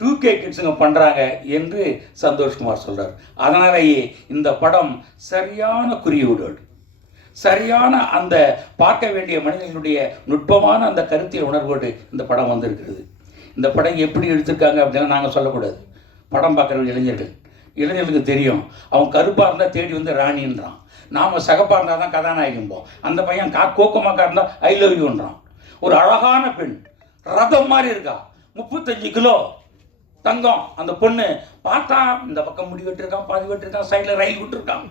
2K கிட்ஸுங்க பண்ணுறாங்க என்று சந்தோஷ்குமார் சொல்கிறார். அதனாலேயே இந்த படம் சரியான குறியீடு, சரியான அந்த பார்க்க வேண்டிய மனிதர்களுடைய நுட்பமான அந்த கருத்தியல் உணர்வோடு இந்த படம் வந்திருக்கிறது. இந்த படம் எப்படி எடுத்திருக்காங்க அப்படின்னா நாங்கள் சொல்லக்கூடாது. படம் பார்க்குற இளைஞர்களுக்கு தெரியும். அவன் கருப்பாக இருந்தால் தேடி வந்து ராணின்றான், நாம் சகப்பாக இருந்தால் தான் கதாநாயகம்போம். அந்த பையன் கோக்கமாக்கா இருந்தால் ஐ லவ் யூன்றான். ஒரு அழகான பெண் ரதம் மாதிரி இருக்கா, 35 கிலோ தங்கம். அந்த பொண்ணு பார்த்தா இந்த பக்கம் முடி வெட்டிருக்கான், பாதி வெட்டிருக்கான், சைடில் ரயில் விட்டுருக்கான்,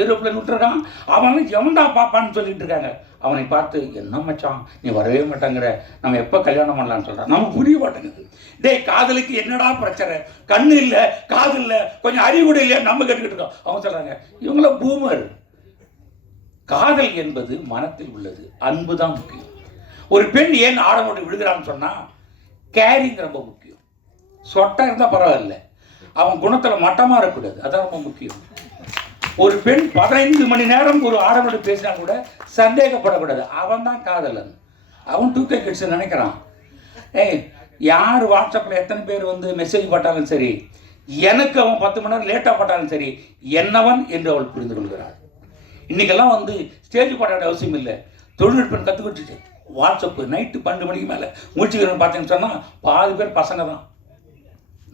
ஏரோப்ளேன் விட்டுருக்கான். அவன் எவன்டா பாப்பான்னு சொல்லிட்டு இருக்காங்க. அவனை பார்த்து, என்ன மச்சான் நீ வரவே மாட்டாங்கிற, நம்ம எப்போ கல்யாணம் பண்ணலான்னு சொல்கிறான். நமக்கு புரிய மாட்டேங்குது. டேய் காதலுக்கு என்னடா பிரச்சனை, கண்ணு இல்லை காது இல்லை கொஞ்சம் அறிவுடை இல்லையா நம்ம கேட்டுக்கிட்டு இருக்கோம். அவங்க சொல்கிறாங்க இவங்கள பூமர். காதல் என்பது மனத்தில் உள்ளது, அன்பு தான் முக்கியம். ஒரு பெண் ஏன் ஆடனோடு விழுகிறான்னு சொன்னால் கேரிங் ரொம்ப முக்கியம். சொட்டாக இருந்தால் பரவாயில்ல, அவன் குணத்தில் மட்டமாக இருக்கக்கூடாது, அதான் ரொம்ப முக்கியம். ஒரு பெண் 15 மணி நேரம் ஒரு ஆடனோடு பேசினா கூட சந்தேகப்படக்கூடாது, அவன் தான் காதலன். அவன் 2K கிட்ஸ் நினைக்கிறான். யார் வாட்ஸ்அப்பில் எத்தனை பேர் வந்து மெசேஜ் போட்டாலும் சரி, எனக்கு அவன் 10 மணி நேரம் லேட்டாக போட்டாலும் சரி, என்னவன் என்று அவள் புரிந்து கொள்கிறாள். இன்றைக்கெல்லாம் வந்து ஸ்டேஜ் போட வேண்டிய அவசியம் இல்லை, தொழில்நுட்பம் கற்றுக்கிட்டு வாட்ஸ்அப்பு நைட்டு 12 மணிக்கு மேலே முடிச்சுக்கிறேன்னு பார்த்தீங்கன்னு சொன்னால் பாதி பேர் பசங்க தான்.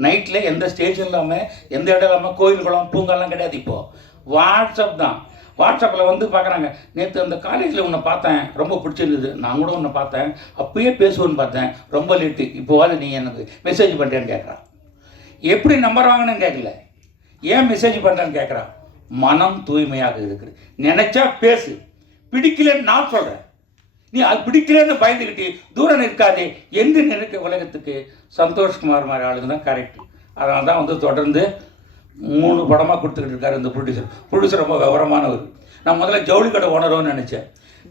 நைட்டில் எந்த ஸ்டேஜ் இல்லாமல் எந்த இடம் இல்லாமல் கோயில் குளம் பூங்கெல்லாம் கிடையாது. இப்போது வாட்ஸ்அப் தான். வாட்ஸ்அப்பில் வந்து பார்க்குறாங்க, நேற்று அந்த காலேஜில் உன்னை பார்த்தேன் ரொம்ப பிடிச்சிருந்தது, நான் கூட உன்னை பார்த்தேன், அப்பயே பேசுவேன்னு பார்த்தேன், ரொம்ப லேட்டு, இப்போவாது நீ எனக்கு மெசேஜ் பண்ணுறேன்னு கேட்குறான். எப்படி நம்பர் வாங்கினேன்னு கேட்கல, ஏன் மெசேஜ் பண்ணுறேன்னு கேட்குறான். மனம் தூய்மையாக இருக்குது, நினைச்சா பேசு, பிடிக்கலன்னு நான் சொல்கிறேன், நீ அது பிடிக்கலன்னு பயந்துக்கிட்டு தூரம் நிற்காதே என்று நினைக்க உலகத்துக்கு சந்தோஷ்குமார் மாதிரி ஆளுங்க தான் கரெக்ட். அதனால தான் வந்து தொடர்ந்து 3 படமாக கொடுத்துக்கிட்டு இருக்காரு இந்த ப்ரொடியூசர் ரொம்ப விவரமானவர். நான் முதல்ல ஜவுளி கடை ஓனரோன்னு நினச்சேன்.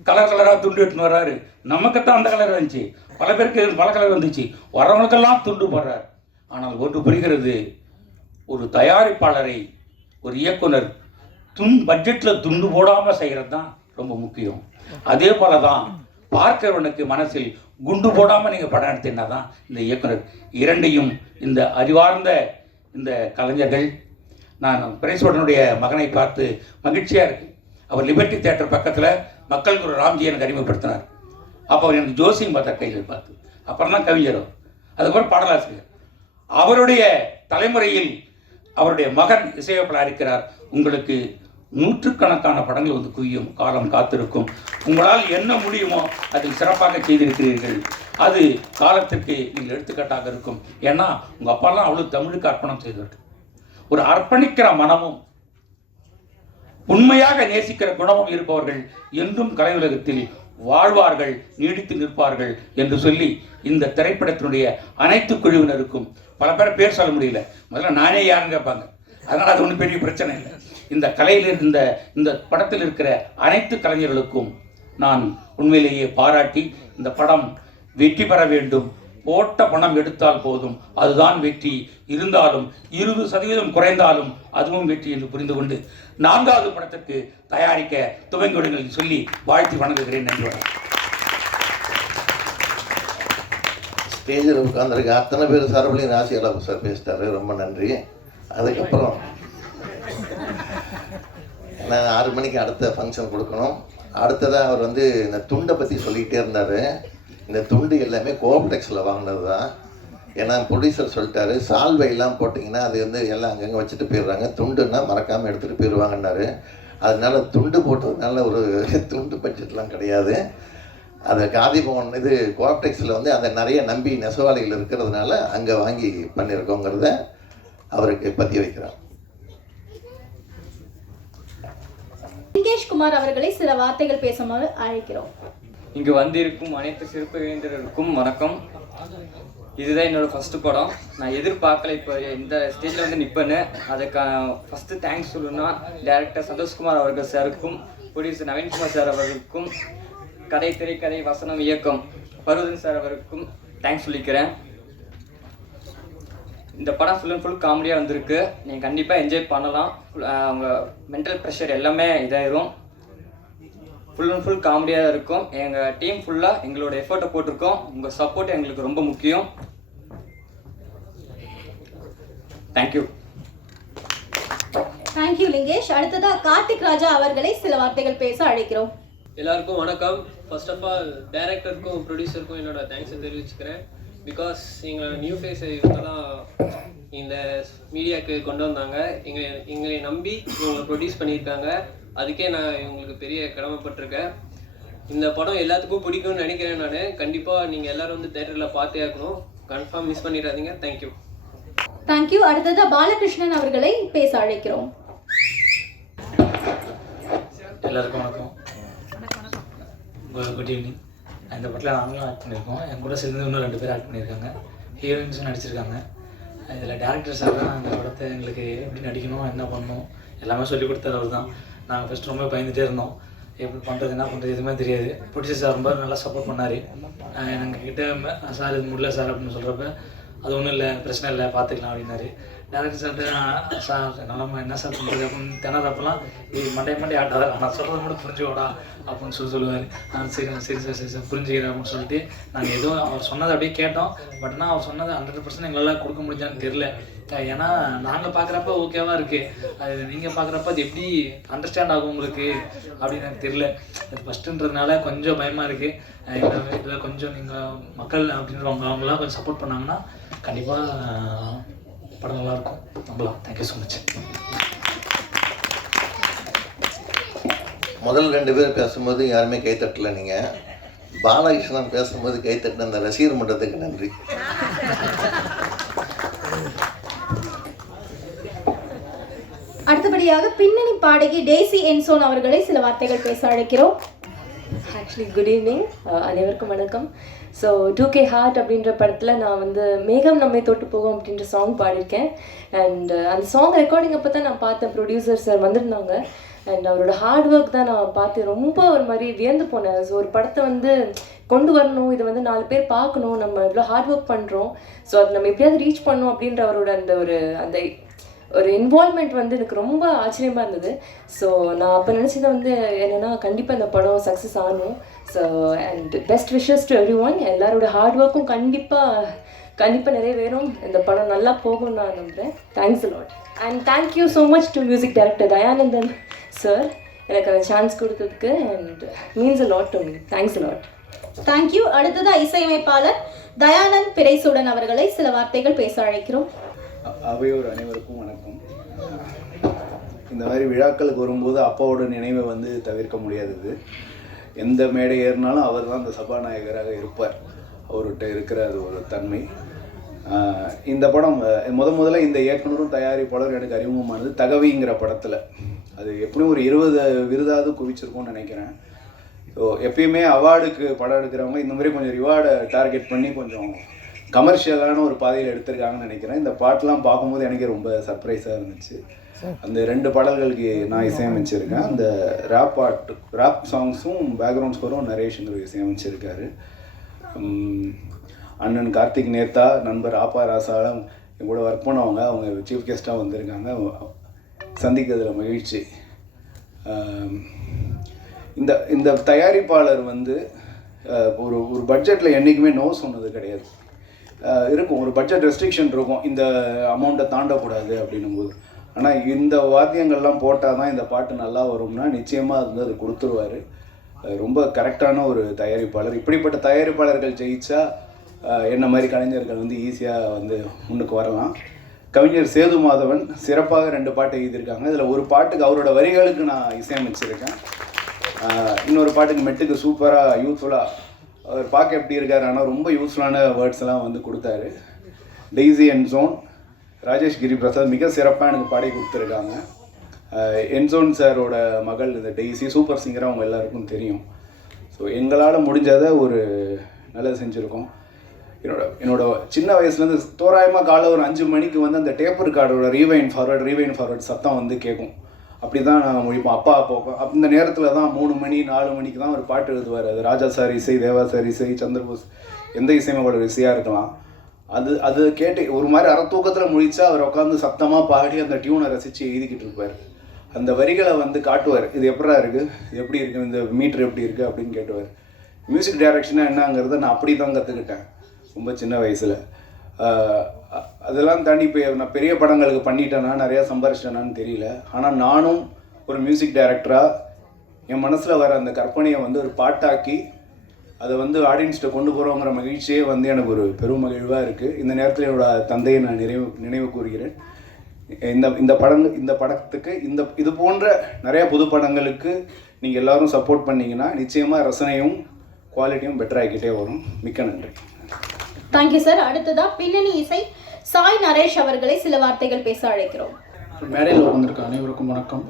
கலராக துண்டு எடுத்துன்னு வர்றாரு, நமக்குத்தான் அந்த கலர் வந்துச்சு, பல பேருக்கு பல கலர் வந்துச்சு, வரவங்களுக்கெல்லாம் துண்டு போடுறாரு. ஆனால் ஒன்று புரிகிறது, ஒரு தயாரிப்பாளரை ஒரு இயக்குனர் பட்ஜெட்டில் துண்டு போடாமல் செய்கிறது தான் ரொம்ப முக்கியம். அதே போல தான் பார்க்கிறவனுக்கு மனசில் குண்டு போடாமல் நீங்கள் படம் எடுத்தீங்கன்னா தான் இந்த இயக்குனர். இரண்டையும் இந்த அறிவார்ந்த இந்த கலைஞர்கள், நான் பிரேஸ்வரனுடைய மகனை பார்த்து மகிழ்ச்சியாக இருக்குது. அவர் லிபர்ட்டி தியேட்டர் பக்கத்தில் மக்கள் குரு ராம்ஜி எனக்கு அறிமுகப்படுத்தினார். அப்போ அவர் எனக்கு ஜோசியம் பார்த்தார் கையில் பார்த்து. அப்புறம் தான் கவிஞரோ, அதுக்கப்புறம் பாடலாசிரியர். அவருடைய தலைமுறையில் அவருடைய மகன் இசையமைப்பாளர் இருக்கிறார். உங்களுக்கு 100கணக்கான படங்கள் வந்து குவியும், காலம் காத்திருக்கும். உங்களால் என்ன முடியுமோ அதில் சிறப்பாக செய்திருக்கிறீர்கள். அது காலத்திற்கு நீங்கள் எடுத்துக்காட்டாக இருக்கும். ஏன்னா உங்கள் அப்பாலாம் அவ்வளோ தமிழுக்கு அர்ப்பணம் செய்தவர்கள். ஒரு அர்ப்பணிக்கிற மனமும் உண்மையாக நேசிக்கிற குணமும் இருப்பவர்கள் என்றும் கலை உலகத்தில் வாழ்வார்கள், நீடித்து நிற்பார்கள் என்று சொல்லி இந்த திரைப்படத்தினுடைய அனைத்து குழுவினருக்கும் பல பேரை பேர் சொல்ல முடியல. முதல்ல நானே யாருன்னு கேட்பாங்க. அதனால் அது ஒன்றும் பெரிய பிரச்சனை இல்லை. இந்த கலையில் இந்த படத்தில் இருக்கிற அனைத்து கலைஞர்களுக்கும் நான் உண்மையிலேயே பாராட்டி, இந்த படம் வெற்றி பெற வேண்டும். போட்ட பணம் எடுத்தால் போதும், அதுதான் வெற்றி. இருந்தாலும் 20% குறைந்தாலும் அதுவும் வெற்றி என்று புரிந்து கொண்டு 4வது படத்திற்கு தயாரிக்க துவங்கிவிடுங்கள் சொல்லி வாழ்த்தி வணங்குகிறேன். நன்றி. ஸ்டேஜில் உட்காந்துருக்க அத்தனை பேர் சார்பிலையும் ராசியலா சார் பேசிட்டாரு, ரொம்ப நன்றி. அதுக்கப்புறம் நான் 6 மணிக்கு அடுத்த ஃபங்க்ஷன் கொடுக்கணும். அடுத்ததாக அவர் வந்து இந்த துண்டை பற்றி சொல்லிக்கிட்டே இருந்தார். இந்த துண்டு எல்லாமே கோஆப்டெக்ஸில் வாங்கினது தான். ஏன்னா ப்ரொடியூசர் சொல்லிட்டாரு, சால்வையெல்லாம் போட்டிங்கன்னா அது வந்து எல்லாம் அங்கங்கே வச்சுட்டு போயிடுறாங்க, துண்டுன்னா மறக்காமல் எடுத்துகிட்டு போயிடுவாங்கன்னாரு. அதனால துண்டு போட்டதுனால ஒரு துண்டு பட்ஜெட்லாம் கிடையாது. அது காதிபவன் இது கோஆப்டெக்ஸில் வந்து அதை நிறைய நம்பி நெசவாளிகள் இருக்கிறதுனால அங்கே வாங்கி பண்ணியிருக்கோங்கிறத அவருக்கு பற்றி வைக்கிறார். லிங்கேஷ் குமார் அவர்களை சில வார்த்தைகள் பேசுமாறு அழைக்கிறோம். இங்கு வந்திருக்கும் அனைத்து சிறப்பு விருந்தினருக்கும் வணக்கம். இதுதான் என்னோட ஃபஸ்ட்டு படம். நான் எதிர்பார்க்கல இப்போ இந்த ஸ்டேஜில் வந்து நிற்பேன்னு. அதுக்கான ஃபஸ்ட்டு தேங்க்ஸ் சொல்லணும்னா டைரக்டர் சந்தோஷ்குமார் அவர்கள் சாருக்கும், ப்ரொடியூசர் நவீன்குமார் சார் அவர்களுக்கும், கதை திரைக்கதை வசனம் இயக்கம் பருவதன் சார் அவருக்கும் தேங்க்ஸ் சொல்லிக்கிறேன். இந்த படம் ஃபுல் அண்ட் ஃபுல் காமெடியாக வந்திருக்கு. நீங்கள் கண்டிப்பாக என்ஜாய் பண்ணலாம். அவங்க மென்டல் ப்ரெஷர் எல்லாமே இதாயிரும். ஃபுல் அண்ட் ஃபுல் காமெடியாக இருக்கும். எங்கள் டீம் ஃபுல்லாக எங்களோட எஃபர்ட்டை போட்டிருக்கோம். உங்கள் சப்போர்ட் எங்களுக்கு ரொம்ப முக்கியம். தேங்க்யூ. தேங்க்யூ லிங்கேஷ். அடுத்ததாக கார்த்திக் ராஜா அவர்களை சில வார்த்தைகள் பேச அழைக்கிறோம். எல்லாருக்கும் வணக்கம். ஃபர்ஸ்ட் ஆஃப் ஆல் டைரக்டருக்கும் ப்ரொடியூசருக்கும் என்னோட தேங்க்ஸை தெரிவிச்சுக்கிறேன். பிகாஸ் எங்களோட நியூ ஃபேஸ் இவங்க தான் இந்த மீடியாவுக்கு கொண்டு வந்தாங்க. எங்களை நம்பி இவங்க ப்ரொடியூஸ் பண்ணியிருக்காங்க. அதுக்கே நான் இவங்களுக்கு பெரிய கடமைப்பட்டிருக்கேன். இந்த படம் எல்லாத்துக்கும் பிடிக்கும்னு நினைக்கிறேன். நான் கண்டிப்பாக நீங்கள் எல்லோரும் வந்து தேட்டரில் பார்த்தே இருக்கணும். கன்ஃபார்ம் மிஸ் பண்ணிடாதீங்க. தேங்க்யூ. தேங்க்யூ. அடுத்ததாக பாலகிருஷ்ணன் அவர்களை பேச அழைக்கிறோம். எல்லாருக்கும் வணக்கம். Good evening. இந்த படத்தில் நாங்களும் ஆக்ட் பண்ணியிருக்கோம். என் கூட சேர்ந்து இன்னும் 2 பேர் ஆக்ட் பண்ணியிருக்காங்க. ஹீரோயின்ஸும் நடிச்சிருக்காங்க. இதில் டேரக்டர் சார் தான் அந்த படத்தை எங்களுக்கு எப்படி நடிக்கணும், என்ன பண்ணணும் எல்லாமே சொல்லிக் கொடுத்தாரு. அவர் தான். நாங்கள் ஃபஸ்ட் ரொம்ப பயந்துகிட்டே இருந்தோம், எப்படி பண்ணுறது என்ன பண்ணுறது எதுவுமே தெரியாது. ப்ரொடியூசர் சார் ரொம்ப நல்லா சப்போர்ட் பண்ணார். எங்ககிட்ட சார் இது முடியல சார் அப்படின்னு சொல்கிறப்ப, அது ஒன்றும் இல்லை, பிரச்சனை இல்லை, பார்த்துக்கலாம் அப்படின்னாரு. டேரக்டர் சார்ட்டு சார் நம்ம என்ன சார் பண்ணுறது அப்படின்னு திணறப்பெல்லாம் மண்டே ஆட்டார். நான் சொல்கிறது மட்டும் புரிஞ்சுக்கோடா அப்படின்னு சொல்லுவார். சரி சரி சார் புரிஞ்சுக்கிறேன் அப்படின்னு சொல்லிட்டு நாங்கள் எதுவும் அவர் சொன்னதை அப்படியே கேட்டோம். பட் ஆனால் அவர் சொன்னது 100% எங்களால் கொடுக்க முடிஞ்சான்னு தெரில. ஏன்னா நாங்கள் பார்க்குறப்ப ஓகேவாக இருக்குது, அது நீங்கள் பார்க்குறப்ப அது எப்படி அண்டர்ஸ்டாண்ட் ஆகும் உங்களுக்கு அப்படின்னு எனக்கு தெரில. அது ஃபஸ்ட்டுன்றதுனால கொஞ்சம் பயமாக இருக்குது. இதில் கொஞ்சம் நீங்கள் மக்கள் அப்படின்றவங்க அவங்களாம் கொஞ்சம் சப்போர்ட் பண்ணாங்கன்னா கண்டிப்பாக படம் நல்லாயிருக்கும். நம்பலாம். Thank you so much. முதல் 2 பேர் பேசும்போது யாருமே கைத்தட்டல. நீங்கள் பாலகிருஷ்ணன் பேசும்போது கைத்தட்டின அந்த ரசிகர் மன்றத்துக்கு நன்றி. அடுத்தபடியாக பின்னணி பாடகி டேசி என்சோன் அவர்களை சில வார்த்தைகள் பேச அழைக்கிறோம். ஆக்சுவலி குட் ஈவினிங், அனைவருக்கும் வணக்கம். ஸோ 2K ஹார்ட் அப்படின்ற படத்தில் நான் வந்து மேகம் நம்மை தொட்டு போகும் அப்படின்ற சாங் பாடியிருக்கேன். அண்ட் அந்த சாங் ரெக்கார்டிங் அப்போ தான் நான் பார்த்தேன், ப்ரொடியூசர் சார் வந்திருந்தாங்க. அண்ட் அவரோட ஹார்ட் ஒர்க் தான் நான் பார்த்து ரொம்ப ஒரு மாதிரி வியந்து போனேன். ஸோ ஒரு படத்தை வந்து கொண்டு வரணும், இதை வந்து 4 பேர் பார்க்கணும், நம்ம இவ்வளோ ஹார்ட் ஒர்க் பண்ணுறோம், ஸோ அது நம்ம எப்படியாவது ரீச் பண்ணணும் அப்படின்ற அவரோட அந்த ஒரு இன்வால்மெண்ட் வந்து எனக்கு ரொம்ப ஆச்சரியமாக இருந்தது. ஸோ நான் அப்போ நினச்சது வந்து என்னென்னா கண்டிப்பாக இந்த படம் சக்ஸஸ் ஆகணும். So and best wishes to every one. எல்லாரோட ஹார்ட் ஒர்க்கும் கண்டிப்பாக நிறைவேறும். இந்த படம் நல்லா போகும்னு நான் நம்புகிறேன். Thanks lot. And thank you so much to music director Dayanandan sir, எனக்கு அந்த சான்ஸ் கொடுத்ததுக்கு. And means a lot to me. Thanks lot. Thank you. அடுத்ததாக இசையமைப்பாளர் தயானந்த் பிரைசூடன் அவர்களை சில வார்த்தைகள் பேச அழைக்கிறோம். அவையோர் அனைவருக்கும் வணக்கம். இந்த மாதிரி விழாக்களுக்கு வரும்போது அப்பாவோட நினைவை வந்து தவிர்க்க முடியாதது. எந்த மேடை ஏறினாலும் அவர் தான் அந்த சபாநாயகராக இருப்பார். அவர்கிட்ட இருக்கிற அது ஒரு தன்மை. இந்த படம் முதல்ல இந்த இயக்குனரும் தயாரிப்பாளர் எனக்கு அறிமுகமானது தகவிங்கிற படத்தில். அது எப்படியும் ஒரு 20 விருதாவது குவிச்சிருக்கும்னு நினைக்கிறேன். ஸோ எப்பயுமே அவார்டுக்கு படம் எடுக்கிறவங்க இந்த மாதிரி கொஞ்சம் ரிவார்டை டார்கெட் பண்ணி கொஞ்சம் கமர்ஷியலான ஒரு பாதையில் எடுத்திருக்காங்கன்னு நினைக்கிறேன். இந்த பாட்டெலாம் பார்க்கும்போது எனக்கே ரொம்ப சர்ப்ரைஸாக இருந்துச்சு. அந்த 2 பாடல்களுக்கு நான் இசையமைச்சிருக்கேன். அந்த ரேப் சாங்ஸும் பேக்ரவுண்ட் ஸ்கோரும் நரேஷன் இசையமைச்சிருக்காரு. அண்ணன் கார்த்திக் நேத்தா, நண்பர் ஆப்பா ராசாலம் என் கூட ஒர்க் பண்ணவங்க, அவங்க சீஃப் கெஸ்ட்டாக வந்திருக்காங்க. சந்திக்கிறதுல மகிழ்ச்சி. இந்த தயாரிப்பாளர் வந்து ஒரு பட்ஜெட்டில் என்றைக்குமே நோ சொன்னது கிடையாது. இருக்கும், ஒரு பட்ஜெட் ரெஸ்ட்ரிக்ஷன் இருக்கும், இந்த அமௌண்ட்டை தாண்டக்கூடாது அப்படின்னும் போது. ஆனால் இந்த வாத்தியங்கள்லாம் போட்டால் தான் இந்த பாட்டு நல்லா வரும்னா நிச்சயமாக வந்து அது கொடுத்துருவார். ரொம்ப கரெக்டான ஒரு தயாரிப்பாளர். இப்படிப்பட்ட தயாரிப்பாளர்கள் ஜெயிச்சா என்ன மாதிரி கலைஞர்கள் வந்து ஈஸியாக வந்து முன்னுக்கு வரலாம். கவிஞர் சேது மாதவன் சிறப்பாக 2 பாட்டு எழுதியிருக்காங்க. இதில் ஒரு பாட்டுக்கு அவரோட வரிகளுக்கு நான் இசையமைச்சிருக்கேன். இன்னொரு பாட்டுக்கு மெட்டுக்கு சூப்பராக யூத்ஃபுல்லாக அவர் பார்க்க எப்படி இருக்காரு, ஆனால் ரொம்ப யூஸ்ஃபுல்லான வேர்ட்ஸ் எல்லாம் வந்து கொடுத்தாரு. டெய்ஸி அண்ட் ஜோன் ராஜேஷ் கிரி பிரசாத் மிக சிறப்பாக எனக்கு பாடி கொடுத்துருக்காங்க. என்ஜோன் சாரோட மகள் இந்த டெய்ஸி சூப்பர் சிங்கராக அவங்க எல்லாருக்கும் தெரியும். ஸோ எங்களால் முடிஞ்சதை ஒரு நல்லது செஞ்சுருக்கோம். என்னோட சின்ன வயசுலேருந்து தோராயமாக காலை ஒரு 5 மணிக்கு வந்து அந்த டேப் ரெக்கார்டோட ரீவைண்ட் ஃபார்வர்ட் சத்தம் வந்து கேட்கும். அப்படி தான் நான் முடிப்போம். அப்பா அந்த நேரத்தில் தான் 3 மணி 4 மணிக்கு தான் ஒரு பாட்டு எழுதுவார். அது ராஜா சார் இசை, தேவா சார் இசை, சந்திரபோஸ் எந்த இசையமைப்பாளர் இசையாக இருக்கலாம். அது கேட்டு ஒரு மாதிரி அறத்தூக்கத்தில் முழிச்சா அவர் உட்காந்து சத்தமாக பாடி அந்த டியூனை ரசித்து எழுதிக்கிட்டு இருப்பார். அந்த வரிகளை வந்து காட்டுவார், இது எப்படா இருக்குது, இது எப்படி இருக்குது, இந்த மீட்ரு எப்படி இருக்குது அப்படின்னு கேட்டுவார். மியூசிக் டைரக்ஷனாக என்னங்கிறத நான் அப்படி தான் கற்றுக்கிட்டேன் ரொம்ப சின்ன வயசில். அதெல்லாம் தாண்டி இப்போ நான் பெரிய படங்களுக்கு பண்ணிட்டேன்னா நிறையா சம்பாரிச்சிட்டேனான்னு தெரியல. ஆனால் நானும் ஒரு மியூசிக் டைரக்டராக என் மனசில் வர அந்த கற்பனையை வந்து ஒரு பாட்டாக்கி அதை வந்து ஆடியன்ஸ்கிட்ட கொண்டு போகிறோங்கிற மகிழ்ச்சியே வந்து எனக்கு ஒரு பெரும் மகிழ்வாக இருக்குது. இந்த நேரத்தில் என்னோட தந்தையை நான் நினைவு கூறுகிறேன். இந்த படத்துக்கு இது போன்ற நிறையா புது படங்களுக்கு நீங்கள் எல்லோரும் சப்போர்ட் பண்ணிங்கன்னா நிச்சயமாக ரசனையும் குவாலிட்டியும் பெட்டராகிக்கிட்டே வரும். மிக்க நன்றி. Thank you sir. அடுத்ததா பின்னணி இசை சாய் நரேஷ் அவர்களை சில வார்த்தைகள் பேச அழைக்கிறோம். மேடையில் வந்திருக்க அனைவருக்கும் வணக்கம்.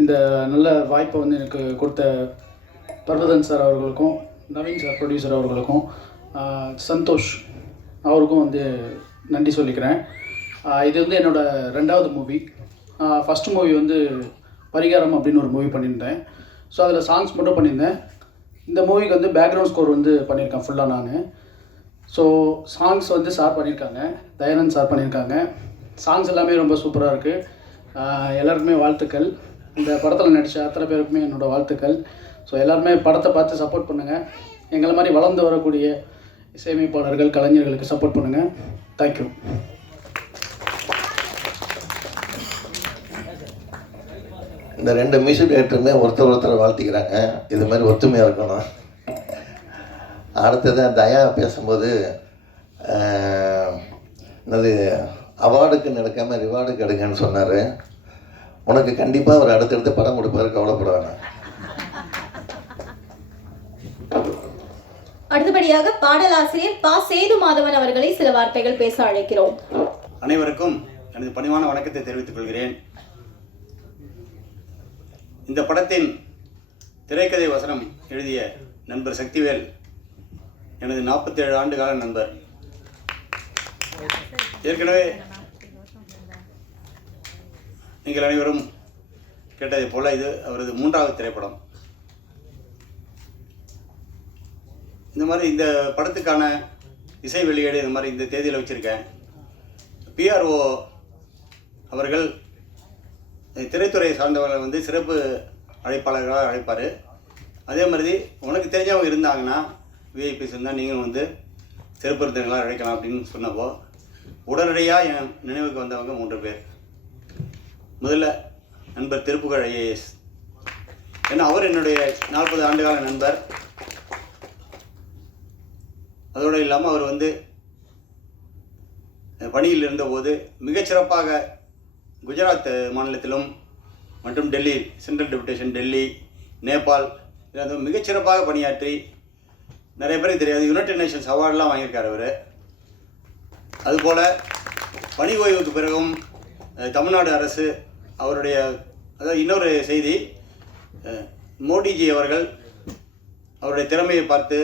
இந்த நல்ல வாய்ப்பை வந்து எனக்கு கொடுத்த பர்வதன் சார் அவர்களுக்கும், நவீன் சார் ப்ரொடியூசர் அவர்களுக்கும், சந்தோஷ் அவருக்கும் வந்து நன்றி சொல்லிக்கிறேன். இது வந்து என்னோடய 2வது மூவி. ஃபஸ்ட்டு மூவி வந்து பரிகாரம் அப்படின்னு ஒரு மூவி பண்ணியிருந்தேன். ஸோ அதில் சாங்ஸ் மட்டும் பண்ணியிருந்தேன். இந்த மூவிக்கு வந்து பேக்ரவுண்ட் ஸ்கோர் வந்து பண்ணியிருக்கேன் ஃபுல்லாக நான். ஸோ சாங்ஸ் வந்து சார் பண்ணியிருக்காங்க, தயானந்த் சார் பண்ணியிருக்காங்க. சாங்ஸ் எல்லாமே ரொம்ப சூப்பராக இருக்குது. எல்லாருக்குமே வாழ்த்துக்கள். இந்த படத்தில் நடித்த அத்தனை பேருக்குமே என்னோடய வாழ்த்துக்கள். ஸோ எல்லாருமே படத்தை பார்த்து சப்போர்ட் பண்ணுங்கள். எங்களை மாதிரி வளர்ந்து வரக்கூடிய இசையமைப்பாளர்கள், கலைஞர்களுக்கு சப்போர்ட் பண்ணுங்கள். தேங்க்யூ. இந்த 2 மியூசிக் டைரக்டருமே ஒருத்தர் வாழ்த்திக்கிறாங்க. இது மாதிரி ஒற்றுமையாக இருக்கணும். அடுத்ததான் தயா பேசும்போது என்னது அவார்டுக்கு நடக்காமல் ரிவார்டுக்கு எடுங்கன்னு சொன்னார். உனக்கு கண்டிப்பாக அவர் அடுத்தடுத்து படம் கொடுப்பாரு, கவலைப்படுவாங்க. அடுத்தபடியாக பாடலாசிரியர் பா சேது மாதவன் அவர்களை சில வார்த்தைகள் பேச அழைக்கிறோம். அனைவருக்கும் எனது பணிவான வணக்கத்தை தெரிவித்துக் கொள்கிறேன். இந்த படத்தின் திரைக்கதை வசனம் எழுதிய நண்பர் சக்திவேல் எனது 47 ஆண்டுகால நண்பர். ஏற்கனவே நீங்கள் அனைவரும் கேட்டதை போல இது அவரது 3வது திரைப்படம். இந்த மாதிரி இந்த படத்துக்கான இசை வெளியீடு இந்த மாதிரி இந்த தேதியில் வச்சுருக்கேன். PRO அவர்கள் திரைத்துறையை சார்ந்தவர்களை வந்து சிறப்பு அழைப்பாளர்களாக அழைப்பார். அதே மாதிரி உனக்கு தெரிஞ்சவங்க இருந்தாங்கன்னா விஐபிஸ் இருந்தால் நீங்களும் வந்து சிறப்பு விருந்தினர்களாக அழைக்கலாம் அப்படின்னு சொன்னப்போ உடனடியாக என் நினைவுக்கு வந்தவங்க 3 பேர். முதல்ல நண்பர் திருப்புகழ் IAS. ஏன்னா அவர் என்னுடைய 40 ஆண்டுகால நண்பர். அதோடு இல்லாமல் அவர் வந்து பணியில் இருந்தபோது மிகச்சிறப்பாக குஜராத் மாநிலத்திலும் மற்றும் டெல்லி சென்ட்ரல் டெபுடேஷன் டெல்லி, நேபாள் இதில் மிகச்சிறப்பாக பணியாற்றி நிறைய பேருக்கு தெரியாது யுனைடெட் நேஷன்ஸ் அவார்டெலாம் வாங்கியிருக்கார் அவர். அதுபோல் பணி ஓய்வுக்கு பிறகும் தமிழ்நாடு அரசு அவருடைய அதாவது இன்னொரு செய்தி, மோடிஜி அவர்கள் அவருடைய திறமையை பார்த்து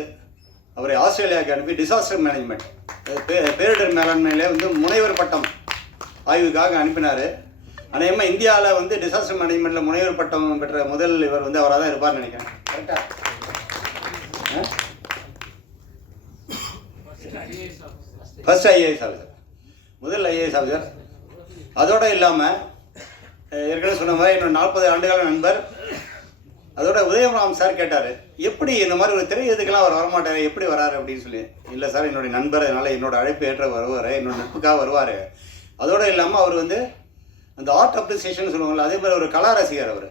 அவரை ஆஸ்திரேலியாவுக்கு அனுப்பி டிசாஸ்டர் மேனேஜ்மெண்ட் பேரிடர் மேலாண்மையிலே வந்து முனைவர் பட்டம் ஆய்வுக்காக அனுப்பினார். அநேகமாக இந்தியாவில் வந்து டிசாஸ்டர் மேனேஜ்மெண்ட்டில் முனைவர் பட்டம் பெற்ற முதல் இவர் வந்து அவராக தான் இருப்பார்னு நினைக்கிறேன். கரெக்டாக? ஃபர்ஸ்ட் ஐஏஎஸ் ஆஃபீஸர், முதல் ஐஏஎஸ் ஆஃபீஸர். அதோடு இல்லாமல் ஏற்கனவே சொன்ன மாதிரி என்னோட 40 ஆண்டுகால நண்பர். அதோட உதயராம் சார் கேட்டார், எப்படி இந்த மாதிரி ஒரு திரை இதுக்கெல்லாம் அவர் வரமாட்டார், எப்படி வராரு அப்படின்னு சொல்லி. இல்லை சார், என்னுடைய நண்பர், அதனால் என்னோட அழைப்பு ஏற்ற வருவார், என்னோட நட்புக்காக வருவார். அதோடு இல்லாமல் அவர் வந்து அந்த ஆர்ட் அப்ரிசியேஷன் சொல்லுவாங்கள்ல, அதே மாதிரி ஒரு கலா ரசிகர். அவர்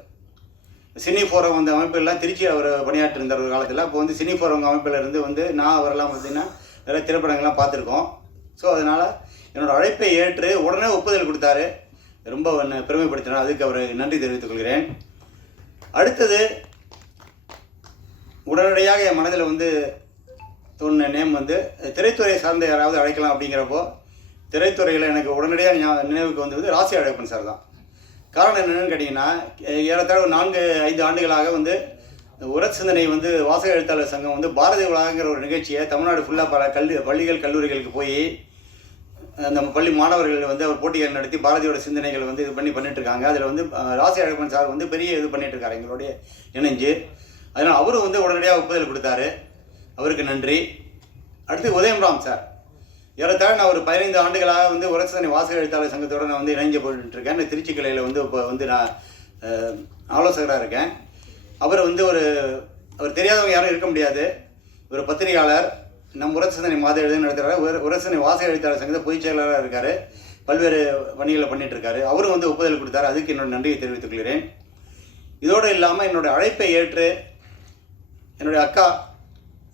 சினி ஃபோரம் அந்த அமைப்பெல்லாம் திருச்சி அவர் பணியாற்றிருந்தார் ஒரு காலத்தில். அப்போ வந்து சினி ஃபோரம் அமைப்பில் இருந்து வந்து நான் அவரெல்லாம் பார்த்திங்கன்னா நிறைய திரைப்படங்கள்லாம் பார்த்துருக்கோம். ஸோ அதனால் என்னோடய அழைப்பை ஏற்று உடனே ஒப்புதல் கொடுத்தாரு. ரொம்ப பெருமைப்படுத்தினார். அதுக்கு அவர் நன்றி தெரிவித்துக் கொள்கிறேன். அடுத்தது உடனடியாக என் மனதில் வந்து தோணுன நேம் வந்து திரைத்துறை சார்ந்த யாராவது அழைக்கலாம் அப்படிங்கிறப்போ திரைத்துறையில் எனக்கு உடனடியாக நினைவுக்கு வந்தது ராசி அழகப்பன் சார் தான். காரணம் என்னென்னு கேட்டிங்கன்னா, ஏறத்தாழ 4-5 ஆண்டுகளாக வந்து உரசிந்தனை வந்து வாசக எழுத்தாளர் சங்கம் வந்து பாரதி உலகங்கிற ஒரு நிகழ்ச்சியை தமிழ்நாடு ஃபுல்லாக பல பள்ளிகள் கல்லூரிகளுக்கு போய் அந்த பள்ளி மாணவர்கள் வந்து அவர் போட்டிகள் நடத்தி பாரதியோட சிந்தனைகள் வந்து இது பண்ணிட்டுருக்காங்க. அதில் வந்து ராசி அழகப்பன் சார் வந்து பெரிய இது பண்ணிகிட்ருக்காரு எங்களுடைய இணைஞ்சு. அதனால் அவரும் வந்து உடனடியாக ஒப்புதல் கொடுத்தாரு. அவருக்கு நன்றி. அடுத்து உதயம்ராம் சார், ஏறத்தாழ நான் ஒரு 15 ஆண்டுகளாக வந்து உரசிந்தனை வாசக எழுத்தாளர் சங்கத்தோடு நான் வந்து இணைஞ்சு போட்டுருக்கேன். திருச்சி கிளையில் வந்து இப்போ வந்து நான் ஆலோசகராக இருக்கேன். அவர் வந்து அவர் தெரியாதவங்க யாரும் இருக்க முடியாது. ஒரு பத்திரிகையாளர், நம் உரசிந்தனை மாத எழுதுன்னு நடத்துகிறார். உரசிந்தனை வாசக எழுத்தாளர் சங்கத்தை பொதுச் செயலாளராக இருக்கார். பல்வேறு பணிகளை பண்ணிகிட்ருக்காரு. அவரும் வந்து ஒப்புதல் கொடுத்தார். அதுக்கு என்னோட நன்றியை தெரிவித்துக் கொள்கிறேன். இதோடு இல்லாமல் என்னுடைய அழைப்பை ஏற்று என்னுடைய அக்கா